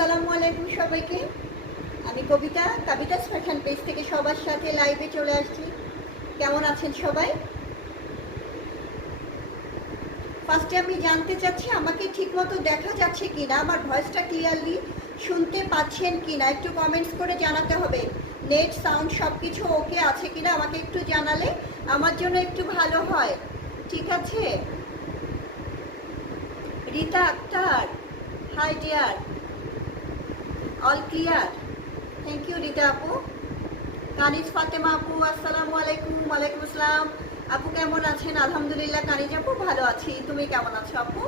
আসসালামু আলাইকুম সবাইকে। আমি কবিতা, কবিতাস ফ্যাশন পেজ থেকে সবার সাথে লাইভে চলে আসছি। কেমন আছেন সবাই? ফার্স্টে আমি জানতে চাচ্ছি আমাকে ঠিকমতো দেখা যাচ্ছে কিনা, আমার ভয়েসটা ক্লিয়ারলি শুনতে পাচ্ছেন কিনা একটু কমেন্টস করে জানাতে হবে। নেট সাউন্ড সব কিছু ওকে আছে কিনা আমাকে একটু জানালে আমার জন্য একটু ভালো হয়। ঠিক আছে? Rita Akter, hi dear, all clear. Thank you Rita আপু। কানিজ ফাতেমা আপু, আসসালামু আলাইকুম। ওয়ালাইকুম আসসালাম। আপু কেমন আছেন? আলহামদুলিল্লাহ কানিজ আপু ভালো আছি। তুমি কেমন আছো আপু?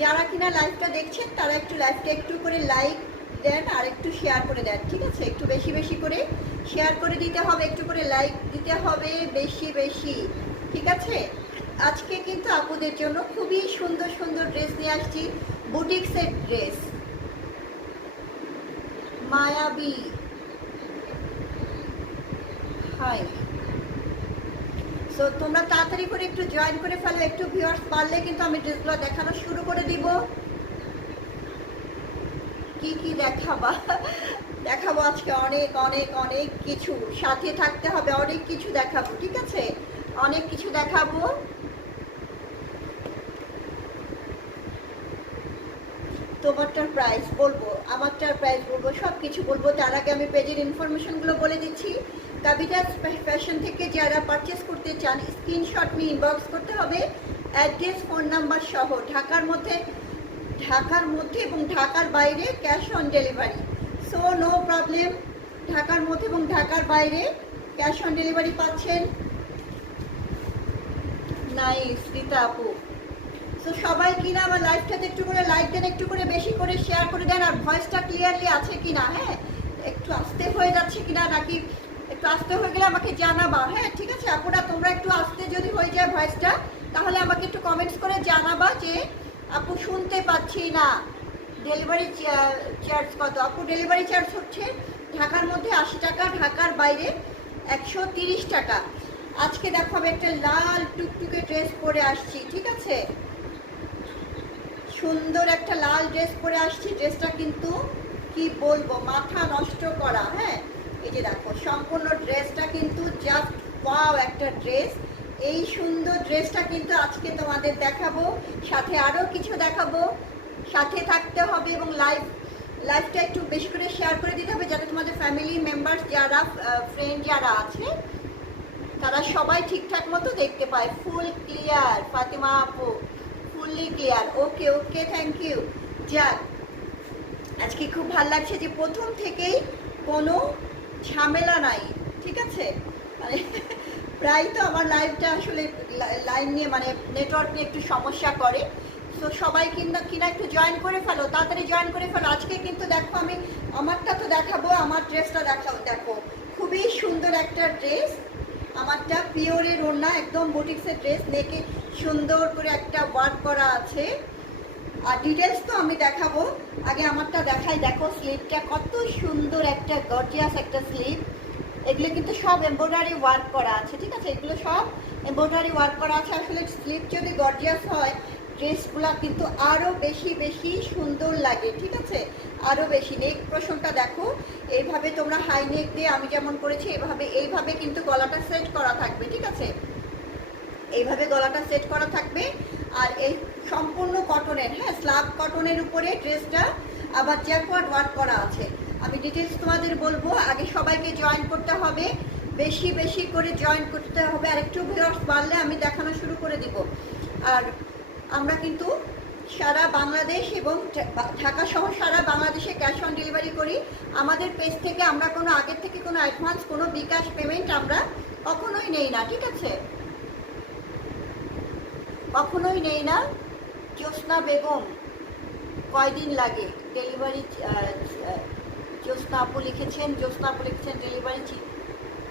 যারা কিনা লাইভটা দেখছেন তারা একটু লাইভটা একটু করে লাইক দেন আর একটু শেয়ার করে দেন। ঠিক আছে? একটু বেশি বেশি করে শেয়ার করে দিতে হবে, একটু করে লাইক দিতে হবে বেশি বেশি। ঠিক আছে? আজকে কিন্তু আপুদের জন্য খুবই সুন্দর সুন্দর ড্রেস নিয়ে আসছি, বুটিক্সের ড্রেস, মায়াবী। হাই, সো তোমরা তাড়াতাড়ি করে একটু জয়েন করে ফেলো, একটু ভিউয়ার্স পারলে কিন্তু আমি ড্রেসগুলো দেখানো শুরু করে দিব। কি কি দেখাবো আজকে অনেক অনেক অনেক কিছু, সাথে থাকতে হবে, অনেক কিছু দেখাবো। ঠিক আছে? অনেক কিছু দেখাবো। তোমারটার প্রাইস বলবো, আমারটার প্রাইস বলবো, সব কিছু বলবো। তার আগে আমি পেজের ইনফরমেশনগুলো বলে দিচ্ছি। কবিতাস ফ্যাশন থেকে যারা পারচেস করতে চান স্ক্রিনশট নিয়ে ইনবক্স করতে হবে, অ্যাড্রেস ফোন নাম্বার সহ। ঢাকার মধ্যে এবং ঢাকার বাইরে cash on delivery. So no problem, ঢাকার মধ্যে এবং ঢাকার বাইরে ক্যাশ অন ডেলিভারি পাচ্ছেন। নাইস রীতা আপু। তো সবাই কিনা আমার লাইভটাতে একটু করে লাইক দেন, একটু করে বেশি করে শেয়ার করে দেন। আর ভয়েসটা ক্লিয়ারলি আছে কিনা, হ্যাঁ, একটু আস্তে হয়ে যাচ্ছে কিনা, নাকি একটু আস্তে হয়ে গেলে আমাকে জানাবা। হ্যাঁ ঠিক আছে আপুরা, তোমরা একটু আস্তে যদি হয়ে যায় ভয়েসটা তাহলে আমাকে একটু কমেন্টস করে জানাবা যে আপু শুনতে পাচ্ছি না। ডেলিভারি চার্জ কত আপু? ডেলিভারি চার্জ হচ্ছে ঢাকার মধ্যে 80 টাকা, ঢাকার বাইরে 130 টাকা। আজকে দেখো আমি একটা লাল টুকটুকে ড্রেস পরে আসছি। ঠিক আছে? সুন্দর একটা লাল ড্রেস পরে আসছি। ড্রেসটা কিন্তু কি বলবো, মাথা নষ্ট করা। হ্যাঁ, এই যে দেখো সম্পূর্ণ ড্রেসটা কিন্তু জাস্ট ওয়াও একটা ড্রেস। এই সুন্দর ড্রেসটা কিন্তু আজকে তোমাদের দেখাবো, সাথে আরও কিছু দেখাবো। সাথে থাকতে হবে এবং লাইভটা একটু বেশি করে শেয়ার করে দিতে হবে যাতে তোমাদের ফ্যামিলি মেম্বার্স যারা, ফ্রেন্ড যারা আছে তারা সবাই ঠিকঠাক মতো দেখতে পায়। ফুল ক্লিয়ার ফাতেমা আপু, fully clear. Okay okay, thank you. যাক, আজকে খুব ভালো লাগছে যে প্রথম থেকেই কোনো ঝামেলা নাই। ঠিক আছে? মানে প্রায় তো আমার লাইভটা আসলে লাইন নিয়ে মানে নেটওয়ার্ক নিয়ে একটু সমস্যা করে। তো সবাই কিনা একটু জয়েন করে ফেলো, তাড়াতাড়ি জয়েন করে ফেলো। আজকে কিন্তু দেখো আমি আমারটা তো দেখাবো, আমার ড্রেসটা দেখো খুবই সুন্দর একটা ড্রেস। আমারটা পিওরের ওড়না, একদম বুটিক্সের ড্রেস, নেকে সুন্দর করে একটা ওয়ার্ক করা আছে। আর ডিটেলস তো আমি দেখাবো, আগে আমারটা দেখাই। দেখো স্লিভটা কত সুন্দর, একটা গর্জিয়াস একটা স্লিভ। এগুলো কিন্তু সব এমব্রয়ডারি ওয়ার্ক করা আছে। ঠিক আছে? এগুলো সব এমব্রয়ডারি ওয়ার্ক করা আছে। আসলে স্লিভ যদি গর্জিয়াস হয় ড্রেসগুলো কিন্তু আরও বেশি বেশি সুন্দর লাগে। ঠিক আছে? আরও বেশি। নেক পোর্শনটা দেখো, এইভাবে তোমরা হাই নেক দিয়ে আমি যেমন করেছি এইভাবে কিন্তু গলাটা সেট করা থাকবে। ঠিক আছে? এইভাবে গলাটা সেট করা থাকবে। আর এই সম্পূর্ণ কটনের, হ্যাঁ স্লাব কটনের উপরে ড্রেসটা আবার জ্যাকওয়ার্ড ওয়ার্ক করা আছে। আমি ডিটেলস তোমাদের বলবো, আগে সবাইকে জয়েন করতে হবে, বেশি বেশি করে জয়েন করতে হবে। আর একটু ভিউয়ার্স বাড়লে আমি দেখানো শুরু করে দিব। আর আমরা কিন্তু সারা বাংলাদেশ এবং ঢাকা সহ সারা বাংলাদেশে ক্যাশ অন ডেলিভারি করি। আমাদের পেজ থেকে আমরা কোনো আগের থেকে কোনো অ্যাডভান্স, কোনো বিকাশ পেমেন্ট আমরা কখনোই নেই না। ঠিক আছে? কখনোই নেই না। জ্যোৎস্না বেগম, কয়দিন লাগে ডেলিভারি? জ্যোৎস্না আপু লিখেছেন ডেলিভারি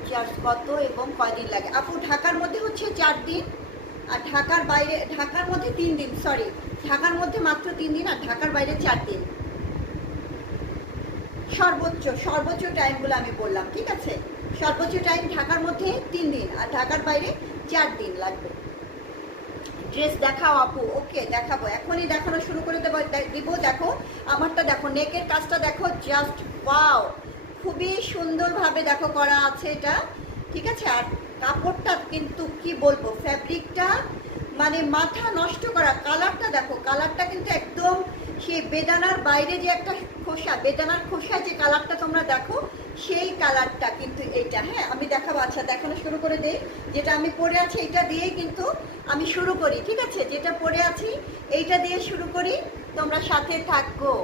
চার্জ কত এবং কয়দিন লাগে? আপু ঢাকার মধ্যে হচ্ছে 4 দিন, আর ঢাকার বাইরে, ঢাকার মধ্যে 3 দিন, সরি ঢাকার মধ্যে মাত্র 3 দিন, আর ঢাকার বাইরে 4 দিন সর্বোচ্চ টাইমগুলো আমি বললাম। ঠিক আছে? সর্বোচ্চ টাইম ঢাকার মধ্যে 3 দিন আর ঢাকার বাইরে 4 দিন লাগবে। ড্রেস দেখাও আপু। ওকে দেখাবো, এখনই দেখানো শুরু করে দিব। দেখো আমারটা দেখো, নেকের কাজটা দেখো, জাস্ট ওয়াও, খুবই সুন্দরভাবে দেখো করা আছে এটা, ঠিক আছে। আর কাপড়টা কিন্তু কি বলবো, ফ্যাব্রিকটা মানে মাথা নষ্ট করা। কালারটা দেখো, কালারটা কিন্তু একদম সেই বেদানার বাইরে যে একটা খোসা, বেদানার খোসায় যে কালারটা তোমরা দেখো, সেই কালারটা কিন্তু এইটা। হ্যাঁ আমি দেখাবো, আচ্ছা দেখানো শুরু করে দিই। যেটা আমি পরে আছি এইটা দিয়েই কিন্তু আমি শুরু করি, ঠিক আছে। যেটা পরে আছি এইটা দিয়ে শুরু করি, তোমরা সাথে থাকো।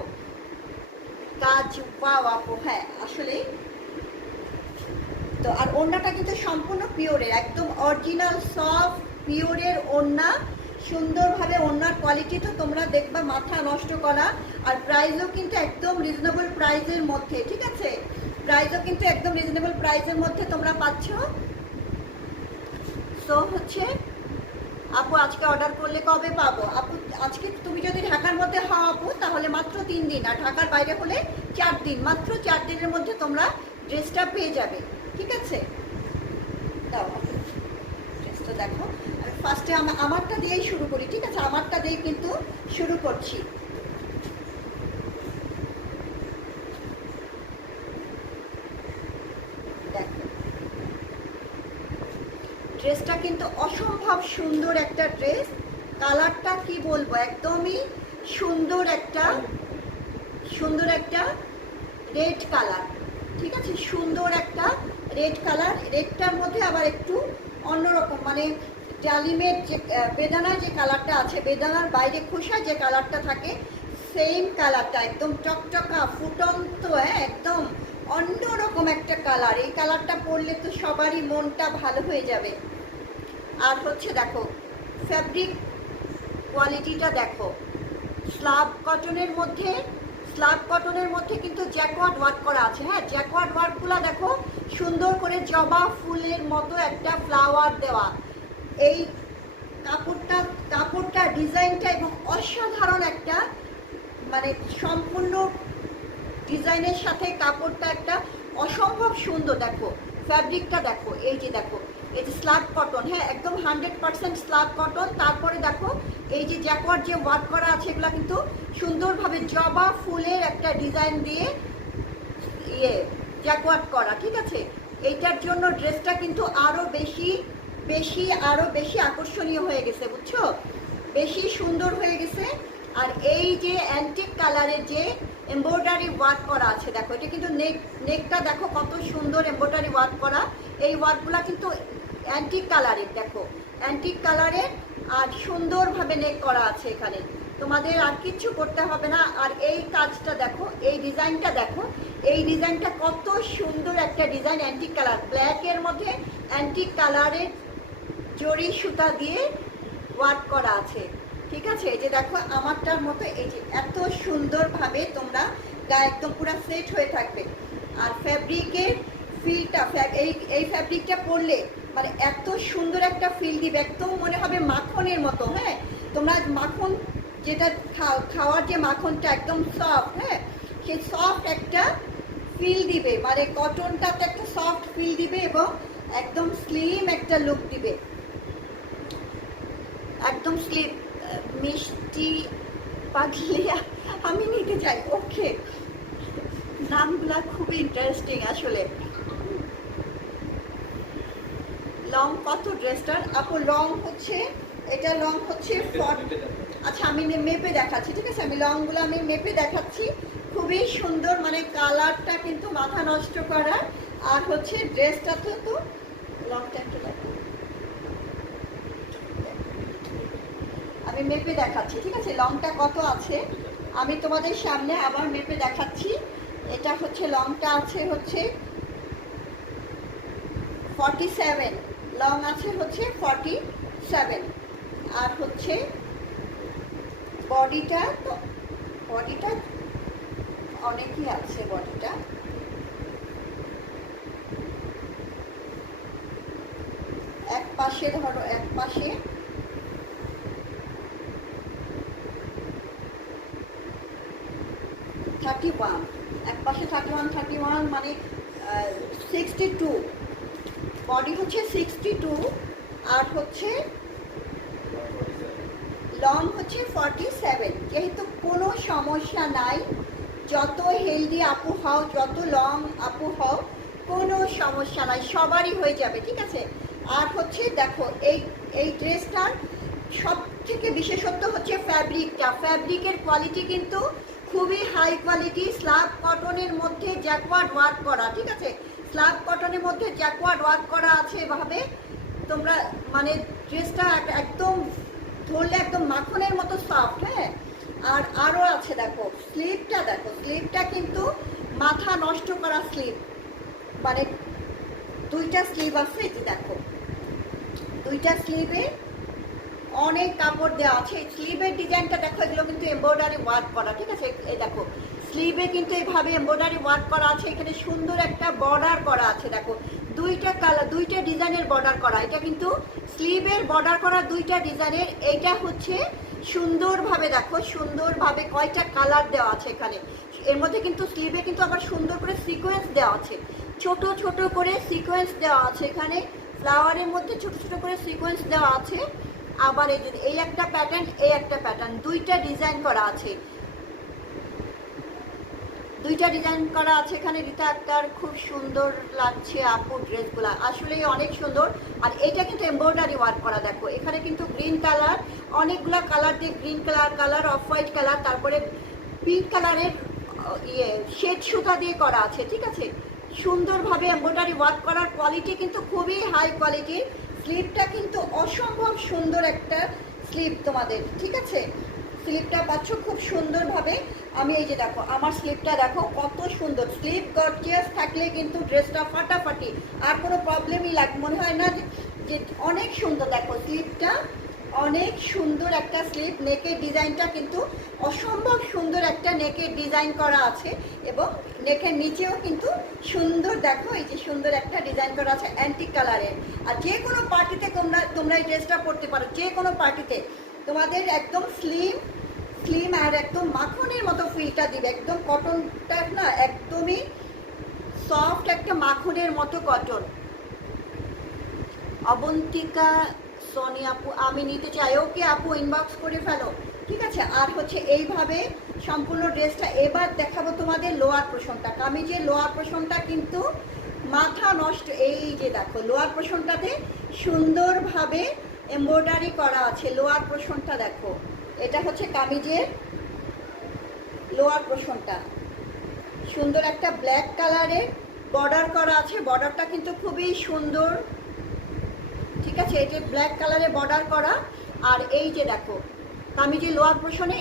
কাজ পাও আপু, হ্যাঁ আসলে। তো আর ওড়নাটা কিন্তু সম্পূর্ণ পিওরের, একদম অরিজিনাল সফট পিওরের ওড়না, সুন্দরভাবে ওড়নার কোয়ালিটি তো তোমরা দেখবা মাথা নষ্ট করা। আর প্রাইসও কিন্তু একদম রিজনেবল প্রাইসের মধ্যে, ঠিক আছে। প্রাইসও কিন্তু একদম রিজনেবল প্রাইসের মধ্যে তোমরা পাচ্ছ। সো হচ্ছে আপু আজকে অর্ডার করলে কবে পাবো? আপু আজকে তুমি যদি ঢাকার মধ্যে হও আপু, তাহলে মাত্র 3 দিন, আর ঢাকার বাইরে হলে 4 দিন, মাত্র 4 দিনের মধ্যে তোমরা ড্রেসটা পেয়ে যাবে, ঠিক আছে। দাও ড্রেসটা দেখো। আমি ফার্স্টে আমারটা দিয়েই শুরু করি, ঠিক আছে। আমারটা দিয়ে কিন্তু শুরু করছি। দেখো ড্রেসটা কিন্তু অসম্ভব সুন্দর একটা ড্রেস। কালারটা কি বলবো, একদমই সুন্দর একটা রেড কালার, ঠিক আছে। সুন্দর একটা রেড কালার, রেডটার মধ্যে আবার একটু অন্যরকম, মানে ডালিমের যে বেদানার যে কালারটা আছে, বেদানার বাইরে খোসা যে কালারটা থাকে, সেম কালারটা, একদম টকটকা ফুটন্ত, হ্যাঁ একদম অন্যরকম একটা কালার। এই কালারটা পরলে তো সবারই মনটা ভালো হয়ে যাবে। আর হচ্ছে দেখো ফ্যাব্রিক কোয়ালিটিটা দেখো, স্লাব কটনের মধ্যে কিন্তু জ্যাকওয়ার্ড ওয়ার্ক করা আছে। হ্যাঁ জ্যাকওয়ার্ড ওয়ার্কগুলো দেখো, সুন্দর করে জবা ফুলের মতো একটা ফ্লাওয়ার দেওয়া। এই কাপড়টা ডিজাইনটা এবং অসাধারণ একটা, মানে সম্পূর্ণ ডিজাইনের সাথে কাপড়টা একটা অসম্ভব সুন্দর। দেখো ফ্যাব্রিকটা দেখো, এই যে দেখো এই যে স্লাব কটন, হ্যাঁ একদম 100% স্লাব কটন। তারপরে দেখো এই যে জ্যাকওয়ার্ড যে ওয়ার্ক করা আছে, এগুলো কিন্তু সুন্দরভাবে জবা ফুলের একটা ডিজাইন দিয়ে জ্যাকওয়ার্ড করা, ঠিক আছে। এইটার জন্য ড্রেসটা কিন্তু আরো বেশি আকর্ষণীয় হয়ে গেছে, বুঝছো, বেশি সুন্দর হয়ে গেছে। আর এই যে অ্যান্টিক কালারের যে এমব্রয়ডারি ওয়ার্ক করা আছে, দেখো এটা কিন্তু নেকটা দেখো কত সুন্দর এমব্রয়ডারি ওয়ার্ক করা। এই ওয়ার্কগুলো কিন্তু অ্যান্টিক কালারের, দেখো অ্যান্টিক কালারের, আর সুন্দরভাবে নেক করা আছে এখানে, তোমাদের আর কিচ্ছু করতে হবে না। আর এই কাজটা দেখো, এই ডিজাইনটা দেখো, এই ডিজাইনটা কত সুন্দর একটা ডিজাইন, অ্যান্টিক কালার, ব্ল্যাকের মধ্যে অ্যান্টিক কালারের জরি সুতা দিয়ে ওয়ার্ক করা আছে, ঠিক আছে। এই যে দেখো আমারটার মতো, এই যে এত সুন্দরভাবে তোমরা গায়ে একদম পুরো সেট হয়ে থাকবে। আর ফ্যাব্রিকের ফিলটা, এই ফ্যাব্রিকটা পরলে মানে এত সুন্দর একটা ফিল দিবে, একদম মনে হবে মাখনের মতো। হ্যাঁ তোমরা মাখন যেটা খাওয়ার যে মাখনটা একদম সফট, হ্যাঁ সেই সফট একটা ফিল দিবে, মানে কটনটাতে একটা সফট ফিল দিবে এবং একদম স্লিম একটা লুক দিবে, একদম স্লিম। মিষ্টি পাগলিয়া আমি নিতে চাই। ওকে, নামগুলা খুবই ইন্টারেস্টিং আসলে। লং কত ড্রেসটার আপু? লং হচ্ছে, এটা লং হচ্ছে আচ্ছা আমি মেপে দেখাচ্ছি, ঠিক আছে। আমি লংগুলো আমি মেপে দেখাচ্ছি। খুবই সুন্দর, মানে কালারটা কিন্তু মাথা নষ্ট করার। আর হচ্ছে ড্রেসটা তো লংটা একটু দেখো, আমি মেপে দেখাচ্ছি, ঠিক আছে। লংটা কত আছে আমি তোমাদের সামনে আবার মেপে দেখাচ্ছি। এটা হচ্ছে লংটা আছে হচ্ছে 47, লং আছে হচ্ছে 47। আর হচ্ছে বডিটা অনেকই আছে, বডিটা এক পাশে ধরো, এক পাশে 31, এক পাশে 31 মানে 62, বডি হচ্ছে 62, আর হচ্ছে লং হচ্ছে 47। যেহেতু কোনো সমস্যা নাই, যত হেলদি আপু হও, যত লং আপু হও, কোনো সমস্যা নাই, সবারই হয়ে যাবে, ঠিক আছে। আর হচ্ছে দেখো এই ড্রেসটার সব থেকে বিশেষত্ব হচ্ছে ফ্যাব্রিকের কোয়ালিটি কিন্তু খুবই হাই কোয়ালিটি। স্ল্যাব কটনের মধ্যে জ্যাকওয়ার্ড ওয়ার্ক করা, ঠিক আছে। স্ল্যাব কটনের মধ্যে জ্যাকওয়ার্ড ওয়ার্ক করা আছে এভাবে। তোমরা মানে ড্রেসটা একদম ধরলে একদম মাখনের মতো সফট। হ্যাঁ, আর আরও আছে দেখো স্লিভটা, দেখো স্লিভটা কিন্তু মাথা নষ্ট করা স্লিভ, মানে দুইটা স্লিভ আছে। এই যে দেখো দুইটা স্লিভে অনেক কাপড় দেওয়া আছে। স্লিভের ডিজাইনটা দেখো, এগুলো কিন্তু এমব্রয়ডারি ওয়ার্ক করা, ঠিক আছে। এই দেখো স্লিভে কিন্তু এইভাবে এমব্রয়ডারি ওয়ার্ক করা আছে। এখানে সুন্দর একটা বর্ডার করা আছে, দেখো দুইটা কালার, দুইটা ডিজাইনের বর্ডার করা। এটা কিন্তু স্লিভের বর্ডার করা দুইটা ডিজাইনের। এইটা হচ্ছে সুন্দরভাবে দেখো, সুন্দরভাবে কয়টা কালার দেওয়া আছে এখানে। এর মধ্যে কিন্তু স্লিভে কিন্তু আবার সুন্দর করে সিকোয়েন্স দেওয়া আছে, ছোট ছোট করে সিকোয়েন্স দেওয়া আছে এখানে। ফ্লাওয়ারের মধ্যে ছোট ছোট করে সিকোয়েন্স দেওয়া আছে। আবার এই একটা প্যাটার্ন, এই একটা প্যাটার্ন, দুইটা ডিজাইন করা আছে, দুইটা ডিজাইন করা আছে এখানে। রিতা আক্তার, খুব সুন্দর লাগছে আপু ড্রেসগুলো, আসলেই অনেক সুন্দর। আর এটা কিন্তু এমব্রয়ডারি ওয়ার্ক করা, দেখো এখানে কিন্তু গ্রিন কালার, অনেকগুলো কালার দিয়ে, green colour, off white colour, তারপরে পিঙ্ক কালারের শেড সুতা দিয়ে করা আছে, ঠিক আছে। সুন্দরভাবে এমব্রয়ডারি ওয়ার্ক করার কোয়ালিটি কিন্তু খুবই হাই কোয়ালিটির। স্লিভটা কিন্তু অসম্ভব সুন্দর একটা স্লিভ তোমাদের, ঠিক আছে। স্লিভটা পাচ্ছ খুব সুন্দরভাবে। আমি এই যে দেখো আমার স্লিভটা দেখো কত সুন্দর। স্লিভ গর্জিয়াস থাকলে কিন্তু ড্রেসটা ফাটাফাটি, আর কোনো প্রবলেমই মনে হয় না যে অনেক সুন্দর। দেখো স্লিভটা অনেক সুন্দর একটা স্লিভ। নেকের ডিজাইনটা কিন্তু অসম্ভব সুন্দর একটা নেকের ডিজাইন করা আছে, এবং নেকের নিচেও কিন্তু সুন্দর, দেখো এই যে সুন্দর একটা ডিজাইন করা আছে অ্যান্টিক কালারের। আর যে কোনো পার্টিতে তোমরা এই ড্রেসটা পরতে পারো, যে কোনো পার্টিতে। তোমাদের একদম স্লিম আর একদম মাখনের মতো ফিলটা দিবে। একদম কটনটা না, একদমই সফট একটা মাখনের মতো কটন। অবন্তিকা সোনি আপু, আমি নিতে চাই। ওকে আপু, ইনবক্স করে ফেলো, ঠিক আছে। আর হচ্ছে এইভাবে সম্পূর্ণ ড্রেসটা এবার দেখাবো তোমাদের লোয়ার পোর্শনটা। কামিজের লোয়ার পোর্শনটা কিন্তু মাথা নষ্ট। এই যে দেখো লোয়ার পোর্শনটাতে সুন্দরভাবে এমব্রয়ডারি করা আছে। লোয়ার পোর্শনটা দেখো, এটা হচ্ছে কামিজের লোয়ার পোর্শনটা। সুন্দর একটা ব্ল্যাক কালারের বর্ডার করা আছে। বর্ডারটা কিন্তু খুবই সুন্দর, ঠিক আছে। এটা ব্ল্যাক কালারে বর্ডার করা। আর এই যে দেখো কামিজের লোয়ার পোর্শনে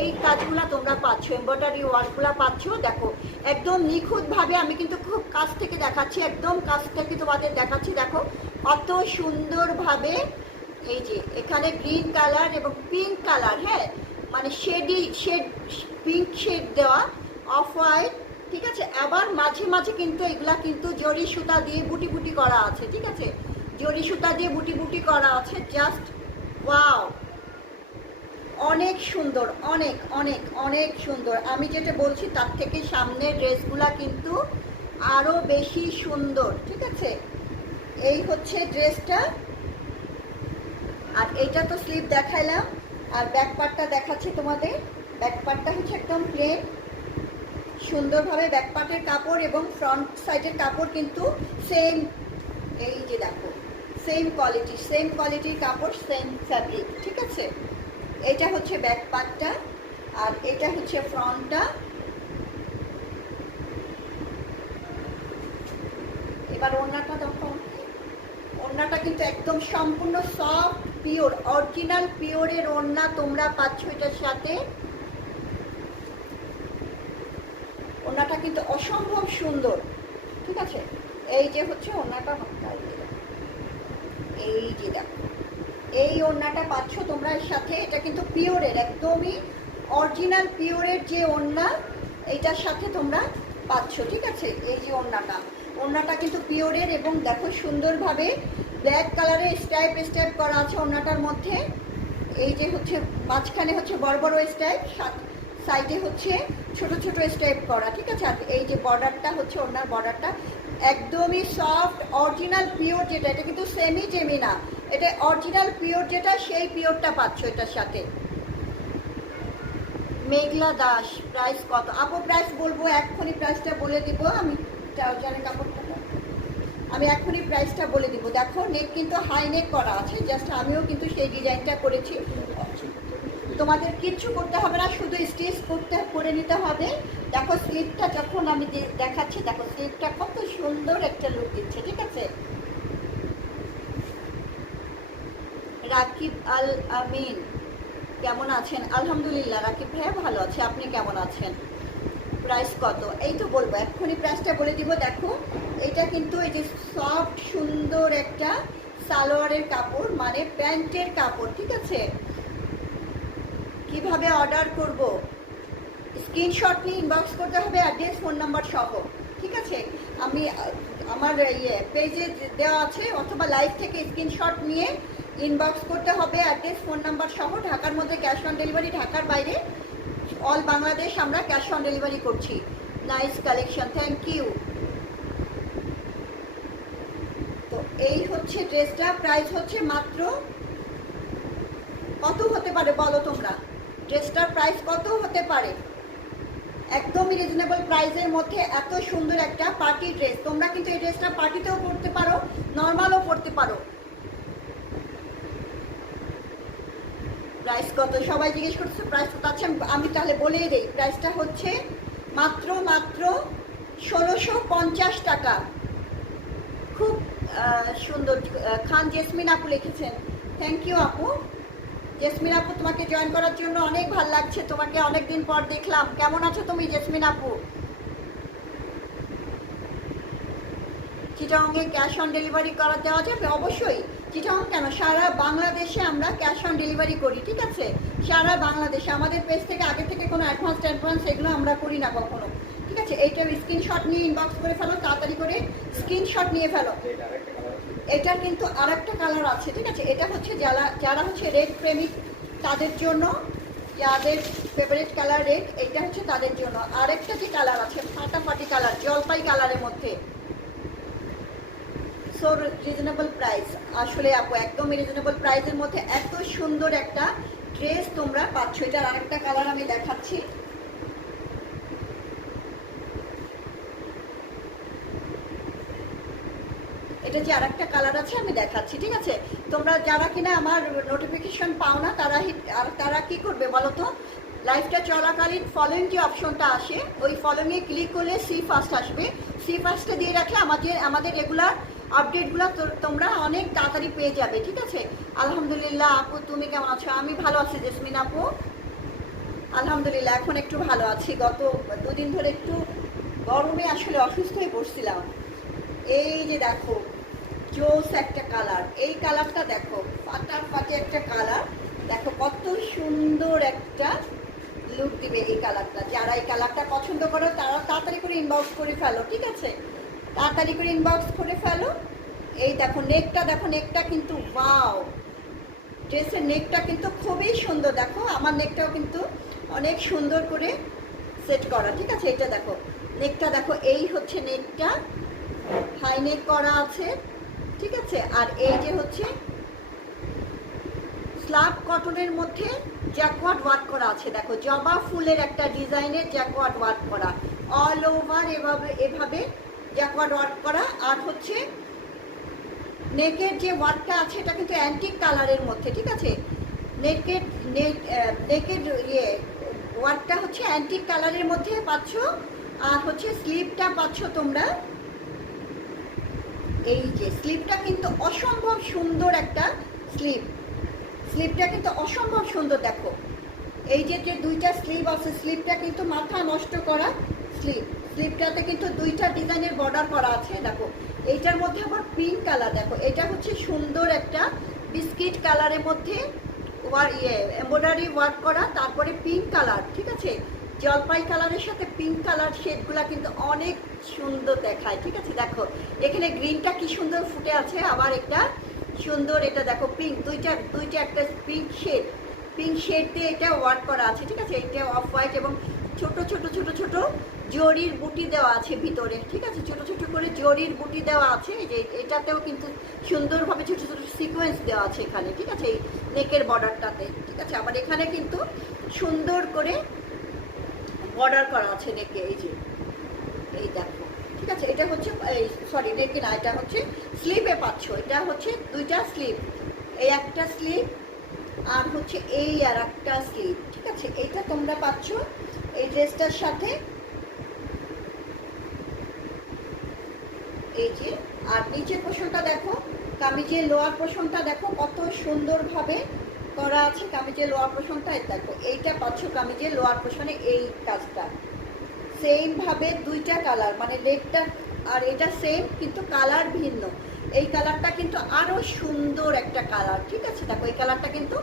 এই কাজগুলো তোমরা পাচ্ছ, এমব্রয়ডারি ওয়ার্কগুলো পাচ্ছ। দেখো একদম নিখুঁতভাবে, আমি কিন্তু খুব কাছ থেকে দেখাচ্ছি, একদম কাছ থেকে তোমাদের দেখাচ্ছি। দেখো কত সুন্দরভাবে এই যে এখানে গ্রিন কালার এবং পিঙ্ক কালার, হ্যাঁ মানে শেড পিঙ্ক শেড দেওয়া, অফ হোয়াইট, ঠিক আছে। আবার মাঝে মাঝে কিন্তু এগুলা কিন্তু জরি সুতা দিয়ে বুটি বুটি করা আছে, ঠিক আছে। জরি সুতা দিয়ে বুটি বুটি করা আছে। জাস্ট ওয়াও, অনেক সুন্দর, অনেক অনেক অনেক সুন্দর। আমি যেটা বলছি তার থেকে সামনের ড্রেসগুলা কিন্তু আরও বেশি সুন্দর, ঠিক আছে। এই হচ্ছে ড্রেসটা। আর এইটা তো স্লিভ দেখাইলাম, আর ব্যাক পার্টটা দেখাচ্ছি তোমাদের। ব্যাক পার্টটা হচ্ছে একদম প্লেন, সুন্দরভাবে ব্যাক পার্টের কাপড় এবং ফ্রন্ট সাইডের কাপড় কিন্তু সেম। এই যে দেখো সেম কোয়ালিটির কাপড়, সেম ফ্যাব্রিক, ঠিক আছে। এটা হচ্ছে ব্যাক পার্টটা, আর এটা হচ্ছে ফ্রন্টটা। এবার ওড়নাটা দেখো, ওড়নাটা কিন্তু একদম সম্পূর্ণ সফট পিওর, অরিজিনাল পিওরের ওড়না তোমরা পাচ্ছ এটার সাথে। ওড়নাটা কিন্তু অসম্ভব সুন্দর, ঠিক আছে। এই যে হচ্ছে ওড়নাটা, এই যে দেখো এই ওড়নাটা পাচ্ছ তোমরা এর সাথে। এটা কিন্তু পিওরের, একদমই অরিজিনাল পিওরের যে ওড়না, এইটার সাথে তোমরা পাচ্ছ, ঠিক আছে। এই যে ওড়নাটা কিন্তু পিওরের, এবং দেখো সুন্দরভাবে ব্ল্যাক কালারের স্টাইপ করা আছে ওড়নাটার মধ্যে। এই যে হচ্ছে মাঝখানে হচ্ছে বড় বড় স্টাইপ, সাইডে হচ্ছে ছোট ছোট স্টাইপ করা, ঠিক আছে। আর এই যে বর্ডারটা হচ্ছে ওড়নার বর্ডারটা একদমই সফট অরিজিনাল পিওর যেটা, এটা কিন্তু সেমি জেমি না, এটা অরিজিনাল পিওর যেটা, সেই পিওরটা পাচ্ছ এটার সাথে। মেঘলা দাস, প্রাইস কত আপু? প্রাইস বলবো এক্ষুনি, প্রাইসটা বলে দিব আমি। ট্রাউজারের কাপড়টা আমি এখনই প্রাইসটা বলে দিব। দেখো নেক কিন্তু হাই নেক করা আছে, জাস্ট আমিও কিন্তু সেই ডিজাইনটা করেছি। তোমাদের কিচ্ছু করতে হবে না, শুধু স্টিচ করে নিতে হবে। দেখো স্লিপটা যখন আমি দেখাচ্ছি, দেখো স্লিপটা কত সুন্দর একটা লুক দিচ্ছে, ঠিক আছে। রাকিব আল আমিন, কেমন আছেন? আলহামদুলিল্লাহ রাকিব ভাইয়া ভালো আছে, আপনি কেমন আছেন? প্রাইস কত? এই তো বলবো এক্ষুনি, প্রাইসটা বলে দিব। দেখো এটা কিন্তু এই যে সফট সুন্দর একটা সালোয়ারের কাপড়, মানে প্যান্টের কাপড়, ঠিক আছে। কিভাবে অর্ডার করব? স্ক্রিনশট নিয়ে ইনবক্স করতে হবে, অ্যাড্রেস ফোন নাম্বার সহ, ঠিক আছে। আমি আমার পেজে দেওয়া আছে, অথবা লাইভ থেকে স্ক্রিনশট নিয়ে ইনবক্স করতে হবে, অ্যাড্রেস ফোন নাম্বার সহ। ঢাকার মধ্যে ক্যাশ অন ডেলিভারি, ঢাকার বাইরে অল বাংলাদেশ আমরা ক্যাশ অন ডেলিভারি করছি। Nice collection, thank you. তো এই হচ্ছে ড্রেসটা, প্রাইস হচ্ছে মাত্র কত হতে পারে বলো তোমরা? ড্রেসটার প্রাইস কত হতে পারে? একদমই রিজনেবল প্রাইসের মধ্যে এত সুন্দর একটা পার্টি ড্রেস। তোমরা কিন্তু এই ড্রেসটা পার্টিতেও পরতে পারো, নর্মালও পরতে পারো। প্রাইস কত সবাই জিজ্ঞেস করছে, প্রাইস কত? আচ্ছা আমি তাহলে বলেই দিই, প্রাইসটা হচ্ছে মাত্র 1650 টাকা। খুব সুন্দর। খান জেসমিন আপু লিখেছেন, থ্যাংক ইউ আপু। জেসমিন আপু তোমাকে জয়েন করার জন্য অনেক ভালো লাগছে, তোমাকে অনেকদিন পর দেখলাম। কেমন আছো তুমি জেসমিন আপু? চিটাগংয়ে ক্যাশ অন ডেলিভারি করা দেওয়া যাবে? অবশ্যই। চিটাগং কেন, সারা বাংলাদেশে আমরা ক্যাশ অন ডেলিভারি করি, ঠিক আছে। সারা বাংলাদেশে আমাদের পেজ থেকে আগে থেকে কোনো অ্যাডভান্স এগুলো আমরা করি না কখনো, ঠিক আছে। এইটার স্ক্রিনশট নিয়ে ইনবক্স করে ফেলো, তাড়াতাড়ি করে স্ক্রিনশট নিয়ে ফেলো। এটার কিন্তু আর একটা কালার আছে, ঠিক আছে। এটা হচ্ছে যারা হচ্ছে রেড প্রেমিক তাদের জন্য, যাদের ফেভারিট কালার রেড, এটা হচ্ছে তাদের জন্য। আরেকটা যে কালার আছে ফাটাফাটি কালার, জলপাই কালারের মধ্যে। সো রিজনেবল প্রাইস, আসলে আপু একদমই রিজনেবল প্রাইসের মধ্যে এত সুন্দর একটা ড্রেস তোমরা পাচ্ছ। এটার আরেকটা কালার আমি দেখাচ্ছি। এটা যে আরেকটা কালার আছে আমি দেখাচ্ছি, ঠিক আছে। তোমরা যারা কিনা আমার নোটিফিকেশন পাও না, তারা কি করবে বলো তো? লাইভটা চলাকালীন ফলোইং যে অপশনটা আসে, ওই ফলোইংয়ে ক্লিক করলে সি ফার্স্ট আসবে। সি ফার্স্টে দিয়ে রাখলে আমাদের রেগুলার আপডেটগুলো তোমরা অনেক তাড়াতাড়ি পেয়ে যাবে, ঠিক আছে। আলহামদুলিল্লাহ আপু, তুমি কেমন আছো? আমি ভালো আছি জেসমিন আপু, আলহামদুলিল্লাহ। এখন একটু ভালো আছি, গত দুদিন ধরে একটু গরমে আসলে অসুস্থ হয়ে পড়ছিলাম। এই যে দেখো জোস একটা কালার, এই কালারটা দেখো, ফাটাফাটি একটা কালার। দেখো কত সুন্দর একটা লুক দিবে এই কালারটা। যারা এই কালারটা পছন্দ করো তারা তাড়াতাড়ি করে ইনবক্স করে ফেলো, ঠিক আছে। তাড়াতাড়ি করে ইনবক্স করে ফেলো। এই দেখো নেকটা, দেখো নেকটা কিন্তু ওয়াও, ড্রেসের নেকটা কিন্তু খুবই সুন্দর। দেখো আমার নেকটাও কিন্তু অনেক সুন্দর করে সেট করা, ঠিক আছে। এটা দেখো নেকটা, দেখো এই হচ্ছে নেকটা, হাই নেক করা আছে, ঠিক আছে। আর এই যে হচ্ছে স্ল্যাব কটনের মধ্যে জ্যাকওয়ার্ড ওয়ার্ক করা আছে। দেখো জবা ফুলের একটা ডিজাইনের জ্যাকওয়ার্ড ওয়ার্ক করা, অল ওভার এভাবে জ্যাকওয়ার্ড ওয়ার্ক করা। আর হচ্ছে নেকের যে ওয়ার্কটা আছে এটা কিন্তু অ্যান্টিক কালারের মধ্যে, ঠিক আছে। নেকের ওয়ার্কটা হচ্ছে অ্যান্টিক কালারের মধ্যে পাচ্ছ। আর হচ্ছে স্লিভটা পাচ্ছ তোমরা, এই যে স্লিভটা কিন্তু অসম্ভব সুন্দর একটা স্লিভটা কিন্তু অসম্ভব সুন্দর। দেখো এই যে দুইটা স্লিভ আছে, স্লিভটা কিন্তু মাথা নষ্ট করা স্লিভটাতে কিন্তু দুইটা ডিজাইনের বর্ডার করা আছে। দেখো এইটার মধ্যে আবার পিঙ্ক কালার, দেখো এটা হচ্ছে সুন্দর একটা বিস্কিট কালারের মধ্যে এমব্রয়ডারি ওয়ার্ক করা, তারপরে পিঙ্ক কালার, ঠিক আছে। জলপাই কালারের সাথে পিঙ্ক কালার শেডগুলো কিন্তু অনেক সুন্দর দেখায়, ঠিক আছে। দেখো এখানে গ্রিনটা কি সুন্দর ফুটে আছে, আবার একটা সুন্দর, এটা দেখো পিঙ্ক, দুইটা একটা পিঙ্ক শেড দিয়ে এটা ওয়ার্ক করা আছে, ঠিক আছে। এটা অফ হোয়াইট এবং ছোট ছোট ছোট ছোট জরির বুটি দেওয়া আছে ভিতরে, ঠিক আছে, ছোট ছোট করে জরির বুটি দেওয়া আছে। এই যে এটাতেও কিন্তু সুন্দরভাবে ছোট ছোট সিকোয়েন্স দেওয়া আছে এখানে, ঠিক আছে, এই নেকের বর্ডারটাতে, ঠিক আছে। আবার এখানে কিন্তু সুন্দর করে বর্ডার করা আছে নেকে, এই যে এই দেখো, ঠিক আছে। এটা হচ্ছে সরি নেকে না, এটা হচ্ছে স্লিপে পাচ্ছ। এটা হচ্ছে দুইটা স্লিপ, এই একটা স্লিপ আর হচ্ছে এই আর একটা স্লিপ, ঠিক আছে। এইটা তোমরা পাচ্ছ এই ড্রেসটার সাথে, এই যে। আর নিচের পোর্শনটা দেখো, কামিজের লোয়ার পোর্শনটা দেখো কত সুন্দরভাবে করা আছে। কামিজের লোয়ার পোর্শনটা দেখো, এইটা পাচ্ছ কামিজের লোয়ার পোর্শনে এই কাজটা সেম ভাবে দুইটা কালার, মানে রেডটা আর এটা সেম কিন্তু কালার ভিন্ন। এই কালারটা কিন্তু আরো সুন্দর একটা কালার, ঠিক আছে। দেখো এই কালারটা কিন্তু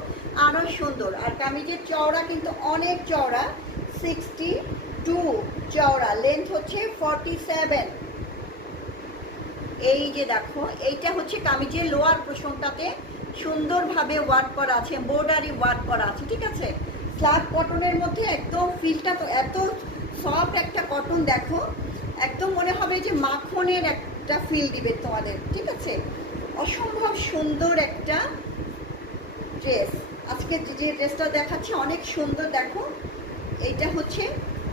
আরো সুন্দর। আর কামিজের চওড়া কিন্তু অনেক চওড়া, 62 চওড়া, লেন্থ হচ্ছে 47। এই যে দেখো, এইটা হচ্ছে কামিজের লোয়ার পোর্শনটাতে সুন্দরভাবে ওয়ার্ক করা আছে, এমব্রয়ডারি ওয়ার্ক করা আছে, ঠিক আছে। স্লাব কটনের মধ্যে একদম ফিলটা তো এত সফট একটা কটন, দেখো একদম মনে হবে যে মাখনের একটা ফিল দিবে তোমাদের, ঠিক আছে। অসম্ভব সুন্দর একটা ড্রেস। আজকে যে ড্রেসটা দেখাচ্ছি অনেক সুন্দর, দেখো এইটা হচ্ছে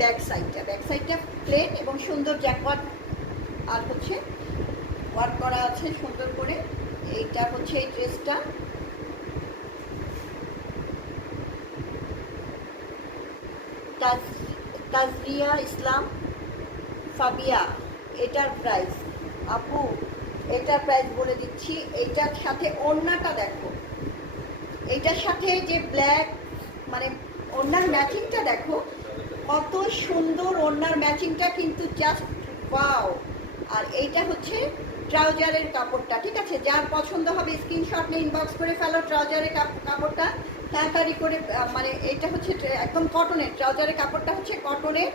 ব্যাক সাইডটা প্লেন এবং সুন্দর জ্যাকওয়ার্ক আর হচ্ছে ওয়ার্ক করা আছে সুন্দর করে। এইটা হচ্ছে এই ড্রেসটা, তাজরিয়া ইসলাম ফাবিয়া। এটার প্রাইস আপু, এটার প্রাইস বলে দিচ্ছি। এইটার সাথে ওড়নাটা দেখো, এইটার সাথে যে ব্ল্যাক মানে ওড়নার ম্যাচিংটা দেখো কত সুন্দর, ওড়নার ম্যাচিংটা কিন্তু জাস্ট ওয়াও। আর এইটা হচ্ছে ট্রাউজারের কাপড়টা, ঠিক আছে। যার পছন্দ হবে স্ক্রিনশট নিয়ে ইনবক্স করে ফেলো ট্রাউজারের কাপড়টা তাড়াতাড়ি করে। মানে এটা হচ্ছে একদম কটনের, ট্রাউজারের কাপড়টা হচ্ছে কটনের,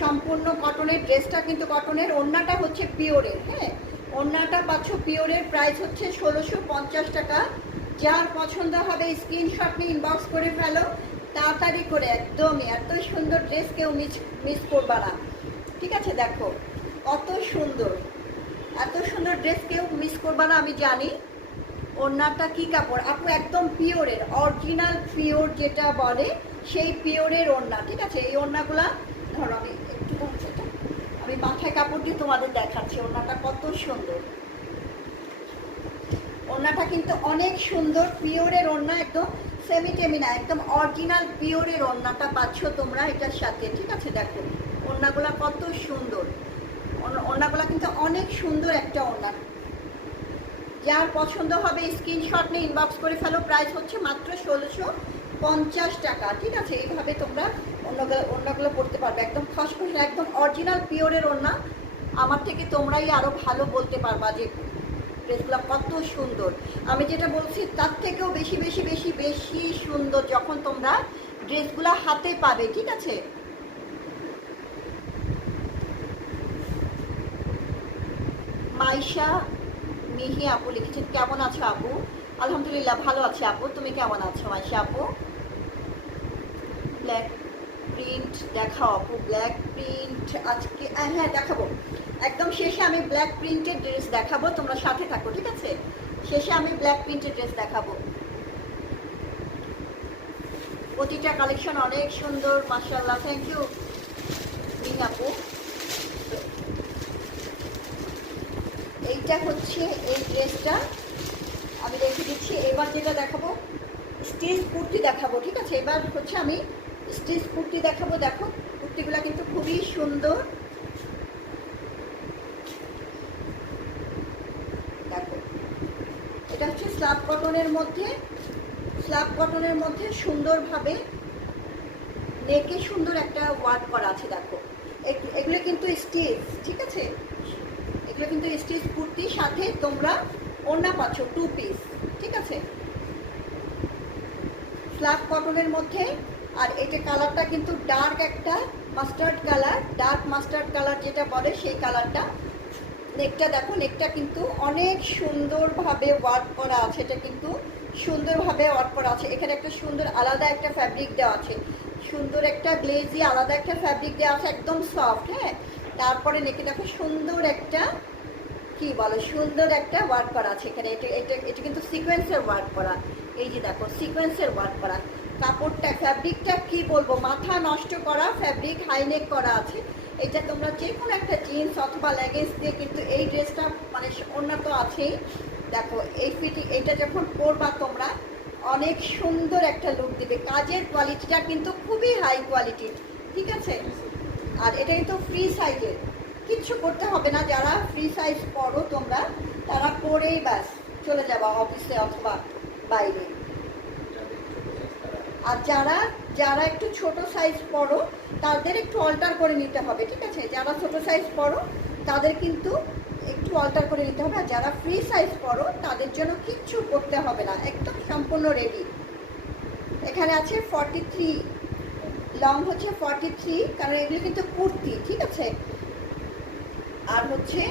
সম্পূর্ণ কটনের, ড্রেসটা কিন্তু কটনের, ওড়নাটা হচ্ছে পিওরের। হ্যাঁ, ওড়নাটা পাচ্ছ পিওরের, প্রাইস হচ্ছে 1650 টাকা। যার পছন্দ হবে স্ক্রিনশট নিয়ে ইনবক্স করে ফেলো তাড়াতাড়ি করে, একদমই এত সুন্দর ড্রেস কেউ মিস করবা না, ঠিক আছে। দেখো কত সুন্দর, এত সুন্দর ড্রেস কেউ মিস করবা না, আমি জানি। ওড়নাটা কি কাপড় আপু, একদম পিওরের, অরিজিনাল পিওর যেটা বলে সেই পিওরের ওড়না, ঠিক আছে। এই ওড়নাগুলা ধরো আমি একটু আমি মাথায় কাপড় দিয়ে তোমাদের দেখাচ্ছি ওড়নাটা কত সুন্দর। ওড়নাটা কিন্তু অনেক সুন্দর, পিওরের ওড়না, একদম সেমি টেমি না, একদম অরিজিনাল পিওরের ওড়নাটা পাচ্ছ তোমরা এটার সাথে, ঠিক আছে। দেখো ওড়নাগুলা কত সুন্দর, ওড়নাগুলা কিন্তু অনেক সুন্দর একটা ওড়না। যার পছন্দ হবে স্ক্রিনশট নিয়ে ইনবক্স করে ফেলো, প্রাইস হচ্ছে মাত্র 1650 টাকা, ঠিক আছে। এইভাবে তোমরা ওড়নাগুলো পরতে পারবে, একদম খসখসে, একদম অরিজিনাল পিওরের ওড়না। আমার থেকে তোমরাই আরও ভালো বলতে পারবা যে ড্রেসগুলো কত সুন্দর। আমি যেটা বলছি তার থেকেও বেশি বেশি বেশি বেশি সুন্দর যখন তোমরা ড্রেসগুলো হাতে পাবে, ঠিক আছে। মাইশা মিহি আপু লিখেছেন, কেমন আছো আপু? আলহামদুলিল্লাহ ভালো আছি আপু, তুমি কেমন আছো মাইশা আপু? ব্ল্যাক প্রিন্ট দেখাও আপু, ব্ল্যাক প্রিন্ট আজকে হ্যাঁ দেখাবো, একদম শেষে আমি ব্ল্যাক প্রিন্টের ড্রেস দেখাবো, তোমরা সাথে থাকো, ঠিক আছে। শেষে আমি ব্ল্যাক প্রিন্টের ড্রেস দেখাবো। প্রতিটা কালেকশন অনেক সুন্দর, মাশাআল্লাহ, থ্যাংক ইউ মিহি আপু। এইটা হচ্ছে এই ড্রেসটা আমি রেখে দিচ্ছি। এবার যেটা দেখাবো স্টিচ কুর্তি দেখাবো, ঠিক আছে। এবার হচ্ছে আমি স্টিচ কুর্তি দেখাবো। দেখো কুর্তিগুলো কিন্তু খুবই সুন্দর, দেখো এটা হচ্ছে স্লাব কটনের মধ্যে সুন্দরভাবে নেকে সুন্দর একটা ওয়ার্ক করা আছে। দেখো এগুলো কিন্তু স্টিচ, ঠিক আছে, এগুলো কিন্তু স্টিচ কুর্তির সাথে তোমরা ওড়না পাচ্ছ 2 পিস, ঠিক আছে, স্লাব কটনের মধ্যে। আর এটা কালারটা কিন্তু ডার্ক একটা mustard colour, dark mustard colour যেটা বলে সেই কালারটা। নেকটা দেখো, নেকটা কিন্তু অনেক সুন্দরভাবে ওয়ার্ক করা আছে, এটা কিন্তু সুন্দরভাবে ওয়ার্ক করা আছে। এখানে একটা সুন্দর আলাদা একটা ফ্যাব্রিক দেওয়া আছে, সুন্দর একটা গ্লেজি আলাদা একটা ফ্যাব্রিক দেওয়া আছে, একদম সফট। হ্যাঁ, তারপরে নেকে দেখো সুন্দর একটা কি বলো, সুন্দর একটা ওয়ার্ক করা আছে এখানে। এটা এটা এটা কিন্তু সিকোয়েন্সের ওয়ার্ক করা। এই যে দেখো সিকোয়েন্সের ওয়ার্ক করা কাপড়টা, ফ্যাব্রিকটা কি বলবো, মাথা নষ্ট করা ফ্যাব্রিক, হাইনেক করা আছে। এটা তোমরা যে কোনো একটা জিন্স অথবা লেগিংস দিয়ে কিন্তু এই ড্রেসটা মানে উন্নত আছেই। দেখো এই ফিটিং, এটা যখন পরবা তোমরা অনেক সুন্দর একটা লুক দিবে। কাজের কোয়ালিটিটা কিন্তু খুবই হাই কোয়ালিটির, ঠিক আছে। আর এটা কিন্তু ফ্রি সাইজের, কিচ্ছু করতে হবে না। যারা ফ্রি সাইজ পরো তোমরা, তারা পরেই ব্যাস চলে যাবা অফিসে অথবা বাইরে। আর যারা যারা একটু ছোট সাইজ পরো তাদের একটু অল্টার করে নিতে হবে, ঠিক আছে। যারা ছোট সাইজ পরো তাদের কিন্তু একটু অল্টার করে নিতে হবে। আর যারা ফ্রি সাইজ পরো তাদের জন্য কিচ্ছু করতে হবে না, একদম সম্পূর্ণ রেডি। এখানে আছে 43, লং হচ্ছে 43, কারণ এগুলো কিন্তু কুর্তি, ঠিক আছে। আর হচ্ছে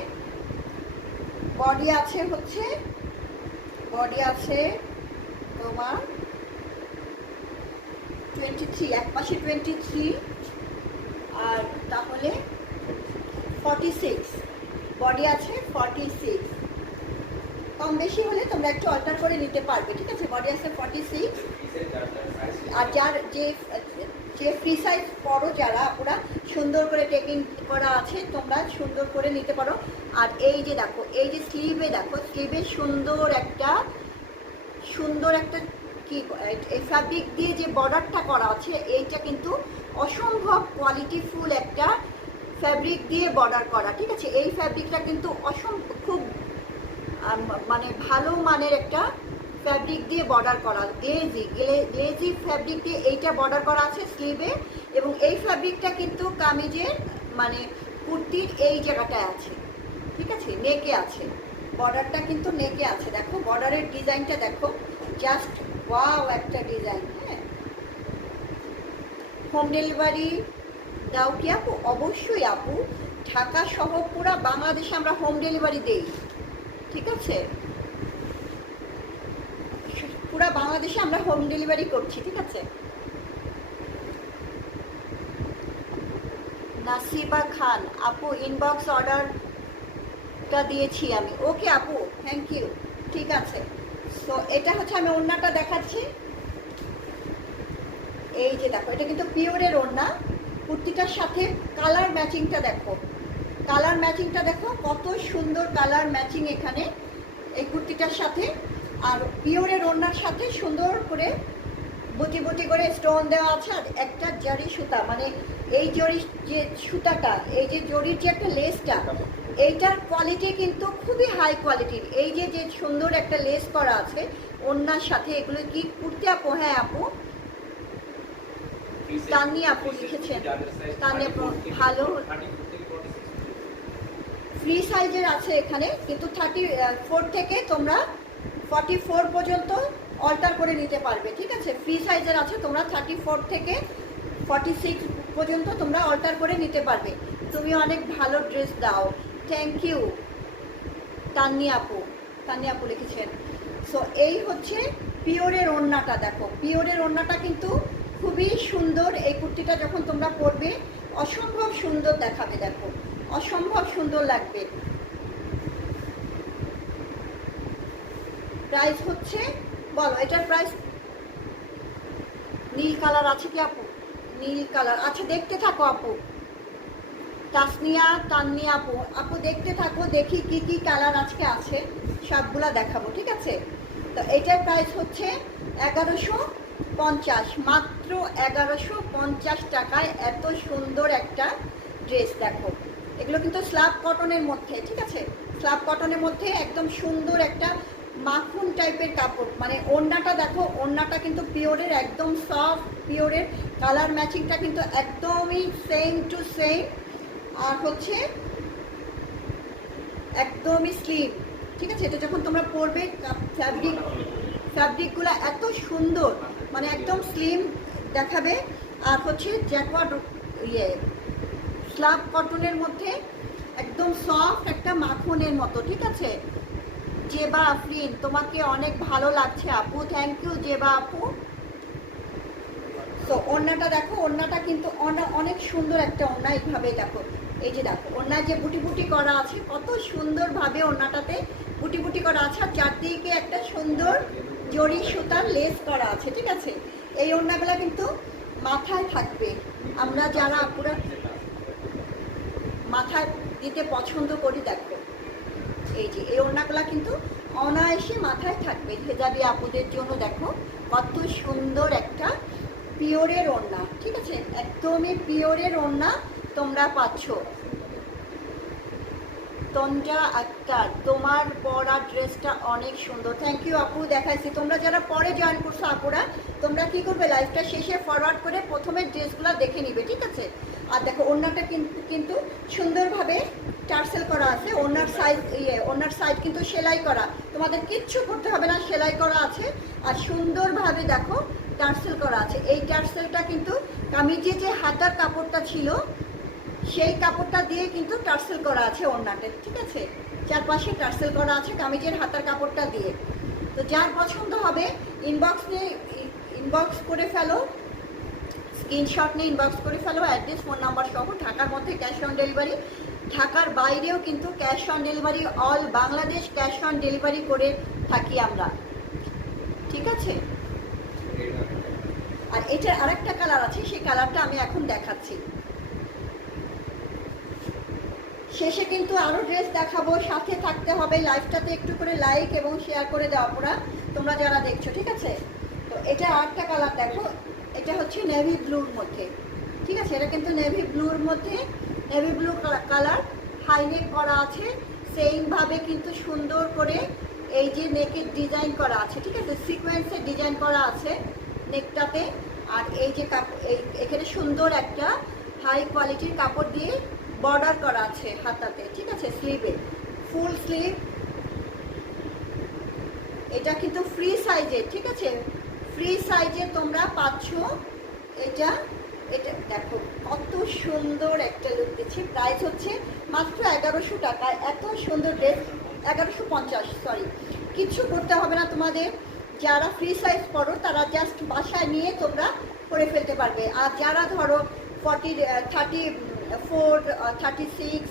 বডি আছে তোমার 23, এক পাশে 23 আর তাহলে 46, বডি আছে 46। কম বেশি হলে তোমরা একটু অল্টার করে নিতে পারবে, ঠিক আছে। বডি আছে 46। আর যার যে ফ্রি সাইজ পরো যারা, ওরা সুন্দর করে টেকিং করা আছে, তোমরা সুন্দর করে নিতে পারো। আর এই যে দেখো, এই যে স্লিভে দেখো, স্লিভে সুন্দর একটা কি এই ফ্যাব্রিক দিয়ে যে বর্ডারটা করা আছে, এইটা কিন্তু অসম্ভব কোয়ালিটিফুল একটা ফ্যাব্রিক দিয়ে বর্ডার করা, ঠিক আছে। এই ফ্যাব্রিকটা কিন্তু খুব মানে ভালো মানের একটা ফ্যাব্রিক দিয়ে বর্ডার করা, গ্লেজি ফ্যাব্রিক দিয়ে এইটা বর্ডার করা আছে স্লিভে। এবং এই ফ্যাব্রিকটা কিন্তু কামিজের মানে কুর্তির এই জায়গাটায় আছে, ঠিক আছে, নেকে আছে, বর্ডারটা কিন্তু নেকে আছে। দেখো বর্ডারের ডিজাইনটা দেখো, জাস্ট ওয়াও একটা ডিজাইন। হ্যাঁ, হোম ডেলিভারি দাও কি আপু? অবশ্যই আপু, ঢাকা সহ পুরো বাংলাদেশে আমরা হোম ডেলিভারি দেই, ঠিক আছে। পুরো বাংলাদেশে আমরা হোম ডেলিভারি করছি, ঠিক আছে। নাসিবা খান আপু, ইনবক্স অর্ডারটা দিয়েছি আমি। ওকে আপু, থ্যাংক ইউ, ঠিক আছে। সো এটা হচ্ছে, আমি ওড়নাটা দেখাচ্ছি। এই যে দেখো, এটা কিন্তু পিওরের ওড়না। কুর্তিটার সাথে কালার ম্যাচিংটা দেখো, কত সুন্দর কালার ম্যাচিং এখানে এই কুর্তিটার সাথে। আর পিওরের ওড়নার সাথে সুন্দর করে বুটি বুটি করে স্টোন দেওয়া আছে। আর একটা জারি সুতা, মানে এই জরি যে সুতাটা, এই যে জরির যে একটা লেসটা, এইটার কোয়ালিটি কিন্তু খুবই হাই কোয়ালিটির। এই যে যে সুন্দর একটা লেস করা আছে ওড়নার সাথে, এগুলো কি কুর্তি আপু? হ্যাঁ আপু, তানিয়া আপু লিখেছেন, তানিয়া আপু ভালো। ফ্রি সাইজের আছে এখানে, কিন্তু 34 থেকে তোমরা 44 পর্যন্ত অল্টার করে নিতে পারবে, ঠিক আছে। ফ্রি সাইজের আছে, তোমরা 34 থেকে 46 পর্যন্ত তোমরা অল্টার করে নিতে পারবে। তুমি অনেক ভালো ড্রেস দাও, থ্যাংক ইউ তানিয়া আপু লিখেছেন। সো এই হচ্ছে পিওরের ওড়নাটা, দেখো পিওরের ওড়নাটা কিন্তু খুবই সুন্দর। এই কুর্তিটা যখন তোমরা পরবে অসম্ভব সুন্দর দেখাবে, দেখো অসম্ভব সুন্দর লাগবে। প্রাইস হচ্ছে, বলো এটার প্রাইস। নীল কালার আছে কি আপু? নীল কালার আচ্ছা, দেখতে থাকো আপু। তানিয়া আপু দেখতে থাকো, দেখি কি কি কালার আজকে আছে, সবগুলা দেখাবো, ঠিক আছে। তো এটার প্রাইস হচ্ছে 1150, মাত্র 1150 টাকায় এত সুন্দর একটা ড্রেস। দেখো এগুলো কিন্তু স্ল্যাব কটনের মধ্যে, ঠিক আছে, স্ল্যাব কটনের মধ্যে একদম সুন্দর একটা মাখন টাইপের কাপড়। মানে ওড়নাটা দেখো, ওড়নাটা কিন্তু পিওরের, একদম সফট পিওরের। কালার ম্যাচিংটা কিন্তু একদমই সেম টু সেম। আর হচ্ছে একদমই স্লিম, ঠিক আছে। এটা যখন তোমরা পরবে, ফ্যাব্রিকগুলো এত সুন্দর, মানে একদম স্লিম দেখাবে। আর হচ্ছে জ্যাকওয়ার্ড স্ল্যাব কটনের মধ্যে একদম সফট একটা মাখনের মতো, ঠিক আছে। জেবা আফরিন, তোমাকে অনেক ভালো লাগছে আপু, থ্যাংক ইউ জেবা আপু। তো ওড়নাটা দেখো, ওড়নাটা কিন্তু অনেক সুন্দর একটা ওড়না। এইভাবে দেখো, এই যে দেখো ওড়না যে বুটি বুটি করা আছে, কত সুন্দরভাবে ওড়নাটাতে বুটি বুটি করা আছে, আর চারদিকে একটা সুন্দর জরি সুতার লেস করা আছে। ঠিক আছে, এই ওড়নাগুলো কিন্তু মাথায় থাকবে। আমরা যারা পুরো মাথায় দিতে পছন্দ করি, দেখো এই যে এই ওড়নাগুলো কিন্তু অনায়াসে মাথায় থাকবে হেজাবি আপুদের জন্য। দেখো কত সুন্দর একটা পিওরের ওড়না। ঠিক আছে, একদমই পিওরের ওড়না তোমরা পাচ্ছ। তন্দ্রা আক্তার, তোমার পরা ড্রেসটা অনেক সুন্দর। থ্যাংক ইউ আপু, দেখাইছি। তোমরা যারা পরে জয়েন করছো আপুরা, তোমরা কি করবে, লাইভটা শেষে ফরওয়ার্ড করে প্রথমে ড্রেসগুলো দেখে নিবে। ঠিক আছে, আর দেখো ওড়নাটা কিন্তু সুন্দরভাবে টার্সেল করা আছে। ওড়নার সাইড কিন্তু সেলাই করা, তোমাদের কিচ্ছু করতে হবে না, সেলাই করা আছে। আর সুন্দরভাবে দেখো টার্সেল করা আছে। এই টার্সেলটা কিন্তু কামিজে যে হাতার কাপড়টা ছিল সেই কাপড়টা দিয়ে কিন্তু টার্সেল করা আছে ওড়নাতে। ঠিক আছে, চারপাশে টার্সেল করা আছে কামিজের হাতার কাপড়টা দিয়ে। তো যার পছন্দ হবে ইনবক্স করে ফেলো, স্ক্রিনশট নিয়ে ইনবক্স করে ফেলো, অ্যাড্রেস ফোন নাম্বার সহ। ঢাকার মধ্যে ক্যাশ অন ডেলিভারি, ঢাকার বাইরেও কিন্তু cash on delivery, all Bangladesh cash on delivery করে থাকি আমরা। ঠিক আছে, আর এটার আরেকটা কালার আছে, সেই কালারটা আমি এখন দেখাচ্ছি। শেষে কিন্তু আরও ড্রেস দেখাবো, সাথে থাকতে হবে। লাইভটাতে একটু করে লাইক এবং শেয়ার করে দেওয়া পুরা তোমরা যারা দেখছো। ঠিক আছে, তো এটা আরেকটা কালার দেখো, এটা হচ্ছে নেভি ব্লুর মধ্যে। ঠিক আছে, এটা কিন্তু নেভি ব্লুর মধ্যে, নেভি ব্লু কালার, হাইনেক করা আছে। সেইমভাবে কিন্তু সুন্দর করে এই যে নেকের ডিজাইন করা আছে। ঠিক আছে, সিকোয়েন্সের ডিজাইন করা আছে নেকটাতে। আর এই যে কাপড়, এখানে সুন্দর একটা হাই কোয়ালিটির কাপড় দিয়ে বর্ডার করা আছে হাতাতে। ঠিক আছে, স্লিভে ফুল স্লিভ। এটা কিন্তু ফ্রি সাইজে। ঠিক আছে, ফ্রি সাইজে তোমরা পাচ্ছ এটা। এটা দেখো কত সুন্দর একটা লুক দিচ্ছি। প্রাইস হচ্ছে মাত্র 1100 টাকা। এত সুন্দর ড্রেস, 1150, সরি। কিচ্ছু করতে হবে না তোমাদের। যারা ফ্রি সাইজ পড়ো তারা জাস্ট বাসায় নিয়ে তোমরা করে ফেলতে পারবে। আর যারা ধরো 34, 36,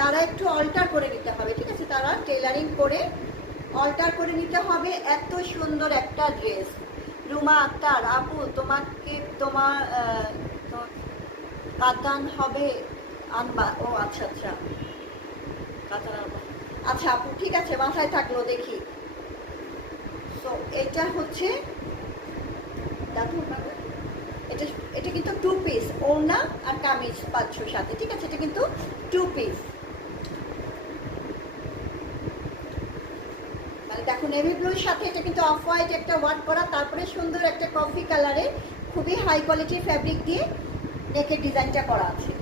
তারা একটু অল্টার করে নিতে হবে। ঠিক আছে, তারা টেলারিং করে অল্টার করে নিতে হবে। এত সুন্দর একটা ড্রেস। রুমা আক্তার আপু, তোমার কাতান হবে আনবা? ও আচ্ছা আচ্ছা, কাতান আনবা। আচ্ছা আপু, ঠিক আছে, মাথায় থাকলো, দেখি। তো এটা হচ্ছে দেখো, এটা কিন্তু 2 পিস ওড়না আর কামিজ পাচ্ছ সাথে। ঠিক আছে, এটা কিন্তু 2 পিস। দেখো নেভি ব্লুর সাথে এটা কিন্তু অফ হোয়াইট একটা ওয়ার্ক করা, তারপরে সুন্দর একটা কফি কালারে খুবই হাই কোয়ালিটির ফ্যাব্রিক দিয়ে নেকের ডিজাইনটা করা আছে।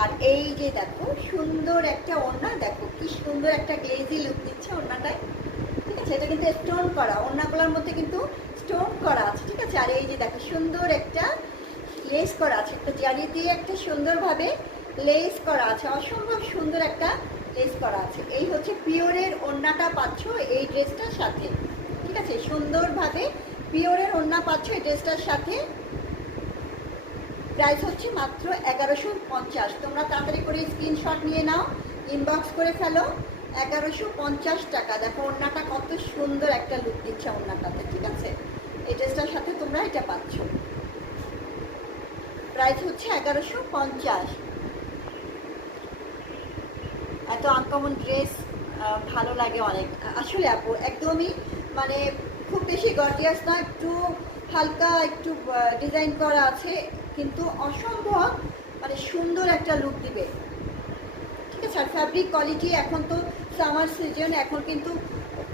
আর এই যে দেখো সুন্দর একটা ওড়না, দেখো কি সুন্দর একটা গ্লেজি লুক দিচ্ছে ওড়নাটায়। ঠিক আছে, এটা কিন্তু স্টোন করা, ওড়নাগুলোর মধ্যে কিন্তু স্টোন করা আছে। ঠিক আছে, আর এই যে দেখো সুন্দর একটা লেস করা আছে, একটা জারি দিয়ে একটা সুন্দরভাবে লেস করা আছে, অসম্ভব সুন্দর একটা লেস করা আছে। এই হচ্ছে পিওরের ওড়নাটা পাচ্ছ এই ড্রেসটার সাথে। ঠিক আছে, সুন্দরভাবে পিওরের ওড়না পাচ্ছ এই ড্রেসটার সাথে। প্রাইস হচ্ছে মাত্র 1150। তোমরা তাড়াতাড়ি করে স্ক্রিনশট নিয়ে নাও, ইনবক্স করে ফেলো। 1150 টাকা। দেখো ওড়নাটা কত সুন্দর একটা লুক দিচ্ছে ওড়নাটাতে। ঠিক আছে, এই ড্রেসটার সাথে তোমরা এটা পাচ্ছ। প্রাইস হচ্ছে 1150। এত আনকমন ড্রেস ভালো লাগে অনেক। আসলে আপু একদমই মানে খুব বেশি গর্জিয়াস না, একটু হালকা একটু ডিজাইন করা আছে, কিন্তু অসম্ভব মানে সুন্দর একটা লুক দিবে। ঠিক আছে, আর ফ্যাব্রিক কোয়ালিটি, এখন তো সামার সিজন, এখন কিন্তু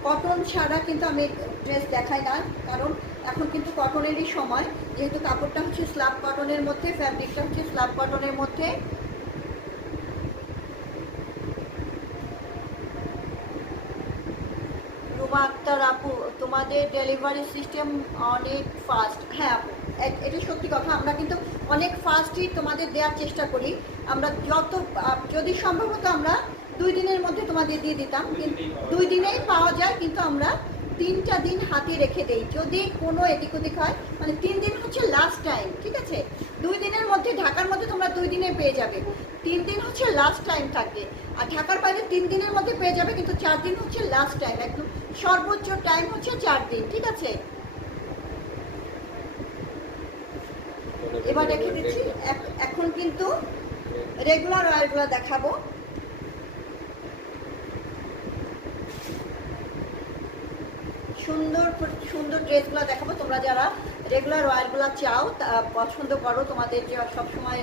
কটন ছাড়া কিন্তু আমি ড্রেস দেখাই না, কারণ এখন কিন্তু কটনেরই সময়। যেহেতু কাপড়টা হচ্ছে স্ল্যাব কটনের মধ্যে, ফ্যাব্রিকটা হচ্ছে স্ল্যাব কটনের মধ্যে। রুমা আক্তার আপু, তোমাদের ডেলিভারি সিস্টেম অনেক ফাস্ট। হ্যাঁ আপু, এটা সত্যি কথা। আমরা কিন্তু অনেক ফাস্টই তোমাদের দেওয়ার চেষ্টা করি। আমরা যদি সম্ভবত আমরা 2 দিনের মধ্যে তোমাদের দিয়ে দিতাম, কিন্তু 2 দিনেই পাওয়া যায়, কিন্তু আমরা 3টা দিন হাতে রেখে দেই, যদি কোনো এদিক ওদিক হয়, মানে 3 দিন হচ্ছে লাস্ট টাইম, ঠিক আছে? 2 দিনের মধ্যে, ঢাকার মধ্যে তোমরা 2 দিনে পেয়ে যাবে, 3 দিন হচ্ছে লাস্ট টাইম থাকে। আর ঢাকার বাইরে 3 দিনের মধ্যে পেয়ে যাবে, কিন্তু 4 দিন হচ্ছে লাস্ট টাইম, একদম সর্বোচ্চ টাইম হচ্ছে 4 দিন, ঠিক আছে? এবার রেখে দিচ্ছি। এখন কিন্তু রেগুলার অয়েলগুলো দেখাবো। সুন্দর সুন্দর ড্রেসগুলো দেখাবো। তোমরা যারা রেগুলার ওয়্যারগুলো চাও, পছন্দ করো, তোমাদের যে সবসময়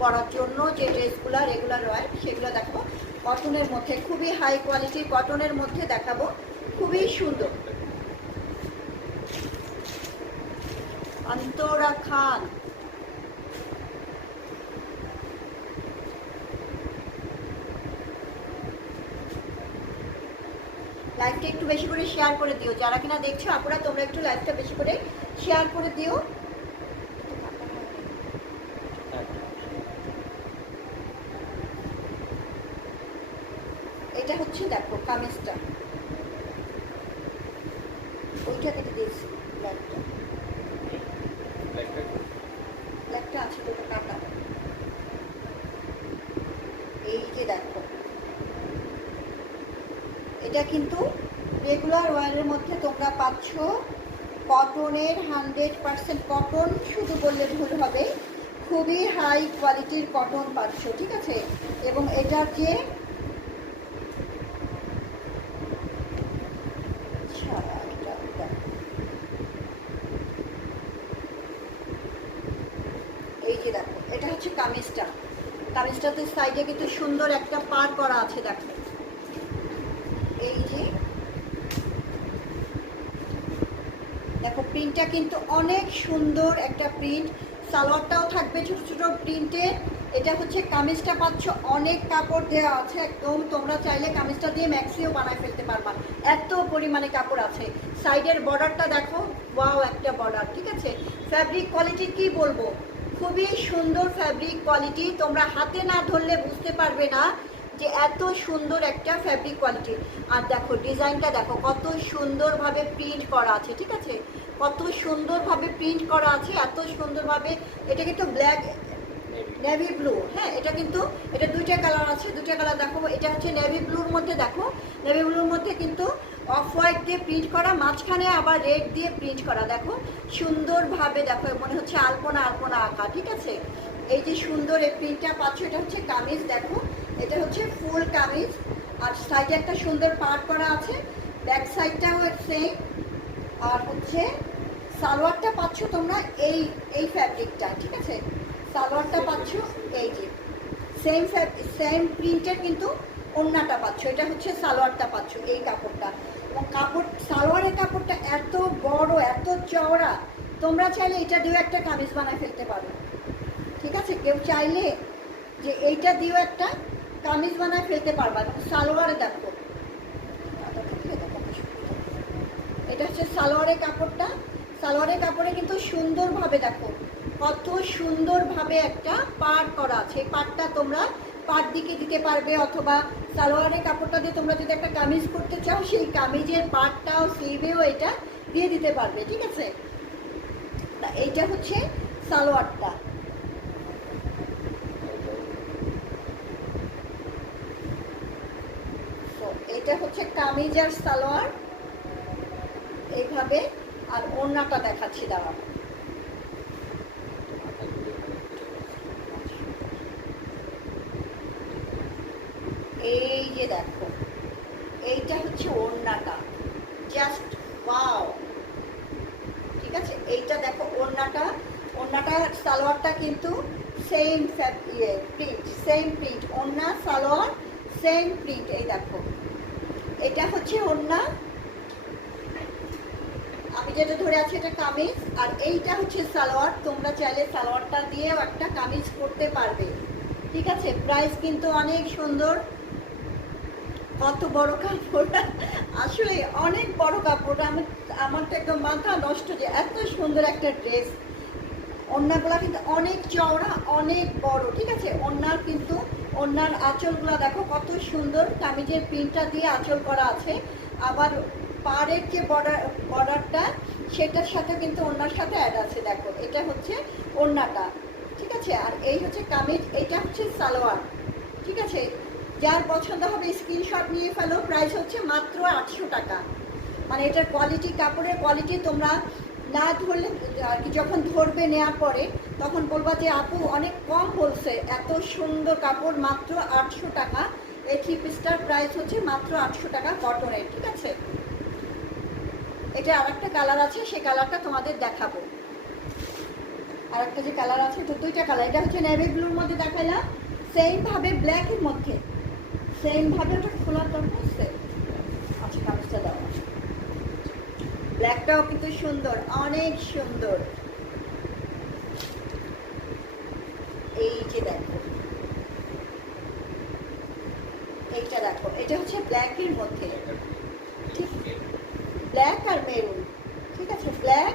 পরার জন্য যে ড্রেসগুলো রেগুলার ওয়্যার, সেগুলো দেখাবো। কটনের মধ্যে, খুবই হাই কোয়ালিটির কটনের মধ্যে দেখাবো, খুবই সুন্দর। অন্তরা খান, লাইভটা একটু বেশি করে শেয়ার করে দিও, যারা কিনা দেখছো আপনারা, তোমরা একটু লাইভটা বেশি করে শেয়ার করে দিও। এটা হচ্ছে দেখো কামিজটা, ওইটা কেটে দিয়েছি, ব্ল্যাকটা আছে দুটো কাটা। এই যে দেখো, এটা কিন্তু রেগুলার ওয়্যারের মধ্যে তোমরা পাচ্ছ কটনের, 100% কটন শুধু বললে ভুল হবে, খুবই হাই কোয়ালিটির কটন পাচ্ছ, ঠিক আছে? এবং এটার যে এই যে দেখো, এটা হচ্ছে কামিজটা, কামিজটাতে সাইডে কিন্তু সুন্দর একটা পার করা আছে, দেখো এই যে দেখো, প্রিন্টটা কিন্তু অনেক সুন্দর একটা প্রিন্ট, সালোয়ারটাও থাকবে ছোট ছোট প্রিন্টের। এটা হচ্ছে কামিজটা পাচ্ছ, অনেক কাপড় দেওয়া আছে একদম, তোমরা চাইলে কামিজটা দিয়ে ম্যাক্সিও বানায় ফেলতে পারবা, এত পরিমাণে কাপড় আছে। সাইডের বর্ডারটা দেখো, ওয়াও একটা বর্ডার, ঠিক আছে? ফ্যাব্রিক কোয়ালিটি কি বলবো, খুবই সুন্দর ফ্যাব্রিক কোয়ালিটি, তোমরা হাতে না ধরলে বুঝতে পারবে না যে এত সুন্দর একটা ফ্যাব্রিক কোয়ালিটি। আর দেখো ডিজাইনটা দেখো, কত সুন্দরভাবে প্রিন্ট করা আছে, ঠিক আছে? কত সুন্দরভাবে প্রিন্ট করা আছে, এত সুন্দরভাবে। এটা কিন্তু ব্ল্যাক নেভি ব্লু, হ্যাঁ, এটা কিন্তু, এটা দুইটা কালার আছে, দুইটা কালার দেখো। এটা হচ্ছে নেভি ব্লুর মধ্যে, দেখো নেভি ব্লুর মধ্যে কিন্তু অফ হোয়াইট দিয়ে প্রিন্ট করা, মাঝখানে আবার রেড দিয়ে প্রিন্ট করা, দেখো সুন্দরভাবে, দেখো মনে হচ্ছে আলপনা আলপনা আঁকা, ঠিক আছে? এই যে সুন্দর এই প্রিন্টটা পাচ্ছ, এটা হচ্ছে কামিজ, দেখো এটা হচ্ছে ফুল কামিজ, আর সাইডে একটা সুন্দর পার্ট করা আছে, ব্যাক সাইডটাও সেম। আর হচ্ছে সালোয়ারটা পাচ্ছ তোমরা এই ফ্যাব্রিকটা, ঠিক আছে? সালোয়ারটা পাচ্ছ এই যে সেম প্রিন্টের, কিন্তু ওড়নাটা পাচ্ছ, এটা হচ্ছে সালোয়ারটা পাচ্ছ, এই কাপড়টা। এবং কাপড়, সালোয়ারের কাপড়টা এত বড়, এত চওড়া, তোমরা চাইলে এটা দিয়েও একটা কামিজ বানায় ফেলতে পারো, ঠিক আছে? কেউ চাইলে যে এইটা দিয়েও একটা কামিজ বানায় ফেলতে পারবা। সালোয়ারে দেখো, এটা হচ্ছে সালোয়ারের কাপড়টা, সালোয়ারের কাপড়ে কিন্তু সুন্দরভাবে দেখো, কত সুন্দরভাবে একটা পাড় করা আছে। এই পাড়টা তোমরা পাড় দিকে দিতে পারবে, অথবা সালোয়ারের কাপড়টা দিয়ে তোমরা যদি একটা কামিজ করতে চাও, সেই কামিজের পাড়টাও, স্লিভেও এটা দিয়ে দিতে পারবে, ঠিক আছে? এইটা হচ্ছে সালোয়ারটা। এটা হচ্ছে কামিজ আর সালোয়ার, এইভাবে। আর ওড়নাটা দেখাচ্ছি, দাঁড়াও, এই যে দেখো, এইটা হচ্ছে ওড়নাটা, জাস্ট ওয়াও, ঠিক আছে? এইটা দেখো ওড়নাটা, সালোয়ারটা কিন্তু সেম প্রিন্ট, সেম প্রিন্ট, ওড়না সালোয়ার সেম প্রিন্ট। এই দেখো, এটা হচ্ছে ওড়না, আমি যেটা ধরে আছি এটা কামিজ, আর এইটা হচ্ছে সালোয়ার। তোমরা চাইলে সালোয়ারটা দিয়েও একটা কামিজ করতে পারবে, ঠিক আছে? প্রাইস কিন্তু অনেক সুন্দর। কত বড় কাপড়, আসলে অনেক বড় কাপড়, আমার তো একদম মাথা নষ্ট যে এত সুন্দর একটা ড্রেস। ওড়নাগুলা কিন্তু অনেক চওড়া, অনেক বড়, ঠিক আছে? ওড়নার কিন্তু, ওড়নার আঁচলগুলা দেখো কত সুন্দর, কামিজের প্রিন্টটা দিয়ে আঁচল করা আছে। আবার পাড়ের যে বর্ডারটা সেটার সাথে কিন্তু ওড়নার সাথে অ্যাড আছে। দেখো এটা হচ্ছে ওড়নাটা, ঠিক আছে। আর এই হচ্ছে কামিজ, এটা হচ্ছে সালোয়ার, ঠিক আছে। যার পছন্দ হবে স্ক্রিনশট নিয়ে ফেলো। প্রাইস হচ্ছে মাত্র 800 টাকা। মানে এটার কোয়ালিটি, কাপড়ের কোয়ালিটি তোমরা না ধরলে আর কি, যখন ধরবে নেওয়ার পরে তখন বলবা যে আপু অনেক কম বলছে, এত সুন্দর কাপড় মাত্র 800 টাকা। এই 3 পিসটার প্রাইস হচ্ছে মাত্র 800 টাকা কটনের, ঠিক আছে। এটা আরেকটা কালার আছে, সেই কালারটা তোমাদের দেখাবো। আরেকটা যে কালার আছে, তো দুইটা কালার, এটা হচ্ছে নেভি ব্লুর মধ্যে দেখাইলাম, সেম ভাবে ব্ল্যাকের মধ্যে, সেম ভাবে ওটা খোলার দরকার আছে। আচ্ছা কাগজটা দাও। ব্ল্যাকটাও কিন্তু সুন্দর, অনেক সুন্দর। এই যে দেখো, এইটা দেখো, এটা হচ্ছে ব্ল্যাকের মধ্যে, ঠিক, ব্ল্যাক আর মেরুন, ঠিক আছে। ব্ল্যাক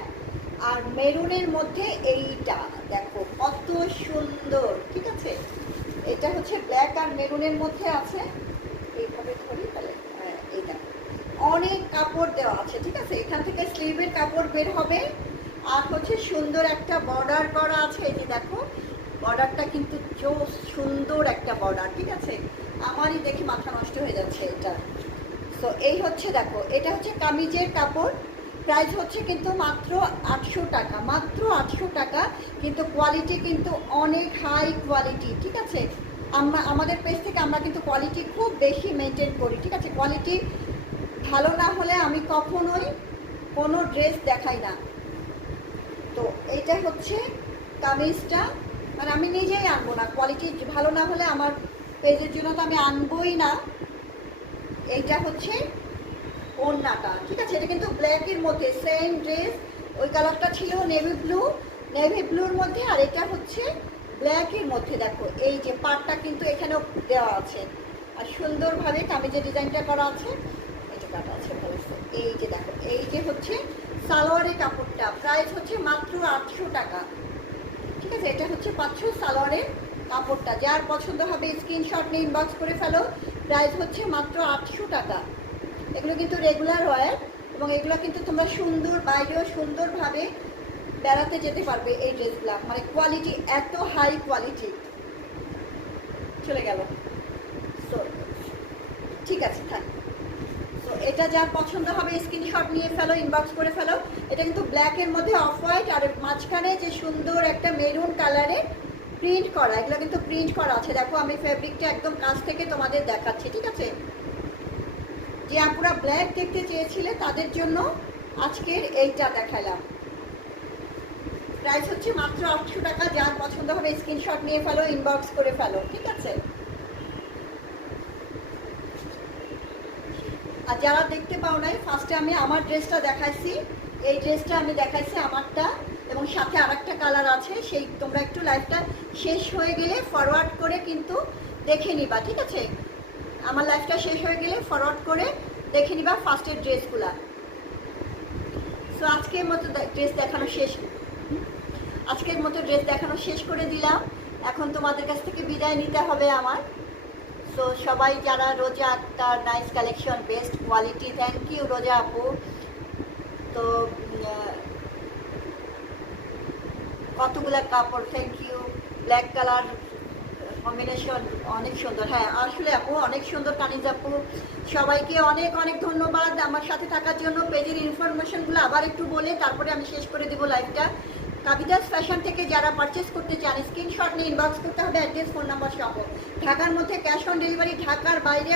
আর মেরুনের মধ্যে এইটা দেখো কত সুন্দর, ঠিক আছে। এটা হচ্ছে ব্ল্যাক আর মেরুনের মধ্যে আছে। এইভাবে ধরি তাহলে এই দেখো অনেক কাপড় দেওয়া আছে, ঠিক আছে। এখান থেকে স্লিভের কাপড় বের হবে, আর হচ্ছে সুন্দর একটা বর্ডার করা আছে। এই যে দেখো বর্ডারটা কিন্তু সুন্দর একটা বর্ডার, ঠিক আছে। আমারই দেখে মাথা নষ্ট হয়ে যাচ্ছে এটা। তো এই হচ্ছে দেখো, এটা হচ্ছে কামিজের কাপড়। প্রাইস হচ্ছে কিন্তু মাত্র 800 টাকা, মাত্র 800 টাকা। কিন্তু কোয়ালিটি কিন্তু অনেক হাই কোয়ালিটি, ঠিক আছে। আমাদের পেজ থেকে আমরা কিন্তু কোয়ালিটি খুব বেশি মেনটেন করি, ঠিক আছে। কোয়ালিটি ভালো না হলে আমি কখনোই কোনো ড্রেস দেখাই না। তো এটা হচ্ছে কামিজটা, মানে আমি নিজেই আনবো না, কোয়ালিটি ভালো না হলে আমার পেজের জন্য তো আমি আনবোই না। এইটা হচ্ছে ওড়নাটা, ঠিক আছে। এটা কিন্তু ব্ল্যাকের মধ্যে সেম ড্রেস, ওই কালারটা ছিল নেভি ব্লু, নেভি ব্লুর মধ্যে, আর এটা হচ্ছে ব্ল্যাকের মধ্যে। দেখো এই যে পাটটা কিন্তু এখানেও দেওয়া আছে, আর সুন্দরভাবে কামিজের ডিজাইনটা করা আছে। এটা কাটা আছে ভালো। এই যে দেখো, এই যে হচ্ছে সালোয়ারের কাপড়টা, প্রাইস হচ্ছে মাত্র 800 টাকা, ঠিক আছে। এটা হচ্ছে 500 সালোয়ারের কাপড়টা। যার পছন্দ হবে স্ক্রিনশট নিয়ে ইনবক্স করে ফেলো। প্রাইস হচ্ছে মাত্র 800 টাকা। এগুলো কিন্তু রেগুলার ওয়্যার, এবং এগুলো কিন্তু তোমরা সুন্দর বাইরেও সুন্দরভাবে বেড়াতে যেতে পারবে এই ড্রেসগুলো। মানে কোয়ালিটি এত হাই কোয়ালিটি। চলে গেল, সো ঠিক আছে থাক। তো এটা যার পছন্দ হবে স্ক্রিনশট নিয়ে ফেলো, ইনবক্স করে ফেলো। এটা কিন্তু ব্ল্যাকের মধ্যে অফ হোয়াইট, আর মাঝখানে যে সুন্দর একটা মেরুন কালারে প্রিন্ট করা, এগুলো কিন্তু প্রিন্ট করা আছে। দেখো আমি ফেব্রিকটা একদম কাছ থেকে তোমাদের দেখাচ্ছি, ঠিক আছে। যে আপুরা ব্ল্যাক দেখতে চেয়েছিলে তাদের জন্য আজকের এইটা দেখালাম। প্রাইস হচ্ছে মাত্র 800 টাকা। যার পছন্দ হবে স্ক্রিনশট নিয়ে ফেলো, ইনবক্স করে ফেলো, ঠিক আছে। আর যারা দেখতে পাও নাই, ফার্স্টে আমি আমার ড্রেসটা দেখাইছি, এই ড্রেসটা আমি দেখাইছি আমারটা, এবং সাথে আরেকটা কালার আছে। সেই তোমরা একটু লাইভটা শেষ হয়ে গেলে ফরওয়ার্ড করে কিন্তু দেখে নিবা, ঠিক আছে। আমার লাইভটা শেষ হয়ে গেলে ফরওয়ার্ড করে দেখে নিবা ফার্স্টের ড্রেসগুলা। সো আজকের মতো ড্রেস দেখানো শেষ, আজকের মতো ড্রেস দেখানো শেষ করে দিলাম। এখন তোমাদের কাছ থেকে বিদায় নিতে হবে আমার। সো সবাই যারা, Roza Akter nice collection, best quality, thank you Roza আপু। তো কতগুলো কাপড়, thank you. Black colour combination অনেক সুন্দর। হ্যাঁ আসলে আপু অনেক সুন্দর কানিজ আপু। সবাইকে অনেক অনেক ধন্যবাদ আমার সাথে থাকার জন্য। পেজের ইনফরমেশনগুলো আবার একটু বলে তারপরে আমি শেষ করে দেবো লাইভটা। কাবিদাস ফ্যাশন থেকে যারা পারচেস করতে চান স্ক্রিনশট নিয়ে ইনবক্স করতে হবে, অ্যাড্রেস ফোন নাম্বার সহ। ঢাকার মধ্যে ক্যাশ অন ডেলিভারি, ঢাকার বাইরে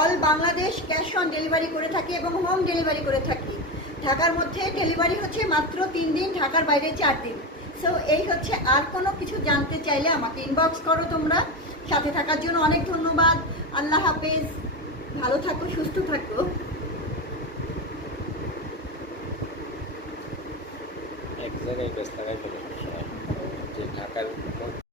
all Bangladesh cash on delivery করে থাকি এবং হোম ডেলিভারি করে থাকি। ঢাকার মধ্যে ডেলিভারি হচ্ছে মাত্র 3 দিন, ঢাকার বাইরে 4 দিন। সো এই হচ্ছে। আর কোনো কিছু জানতে চাইলে আমাকে ইনবক্স করো তোমরা। সাথে থাকার জন্য অনেক ধন্যবাদ। আল্লাহ হাফেজ, ভালো থাকো, সুস্থ থাকো। এক জায়গায় ব্যস্ত লাগাই ফেলে ঢাকার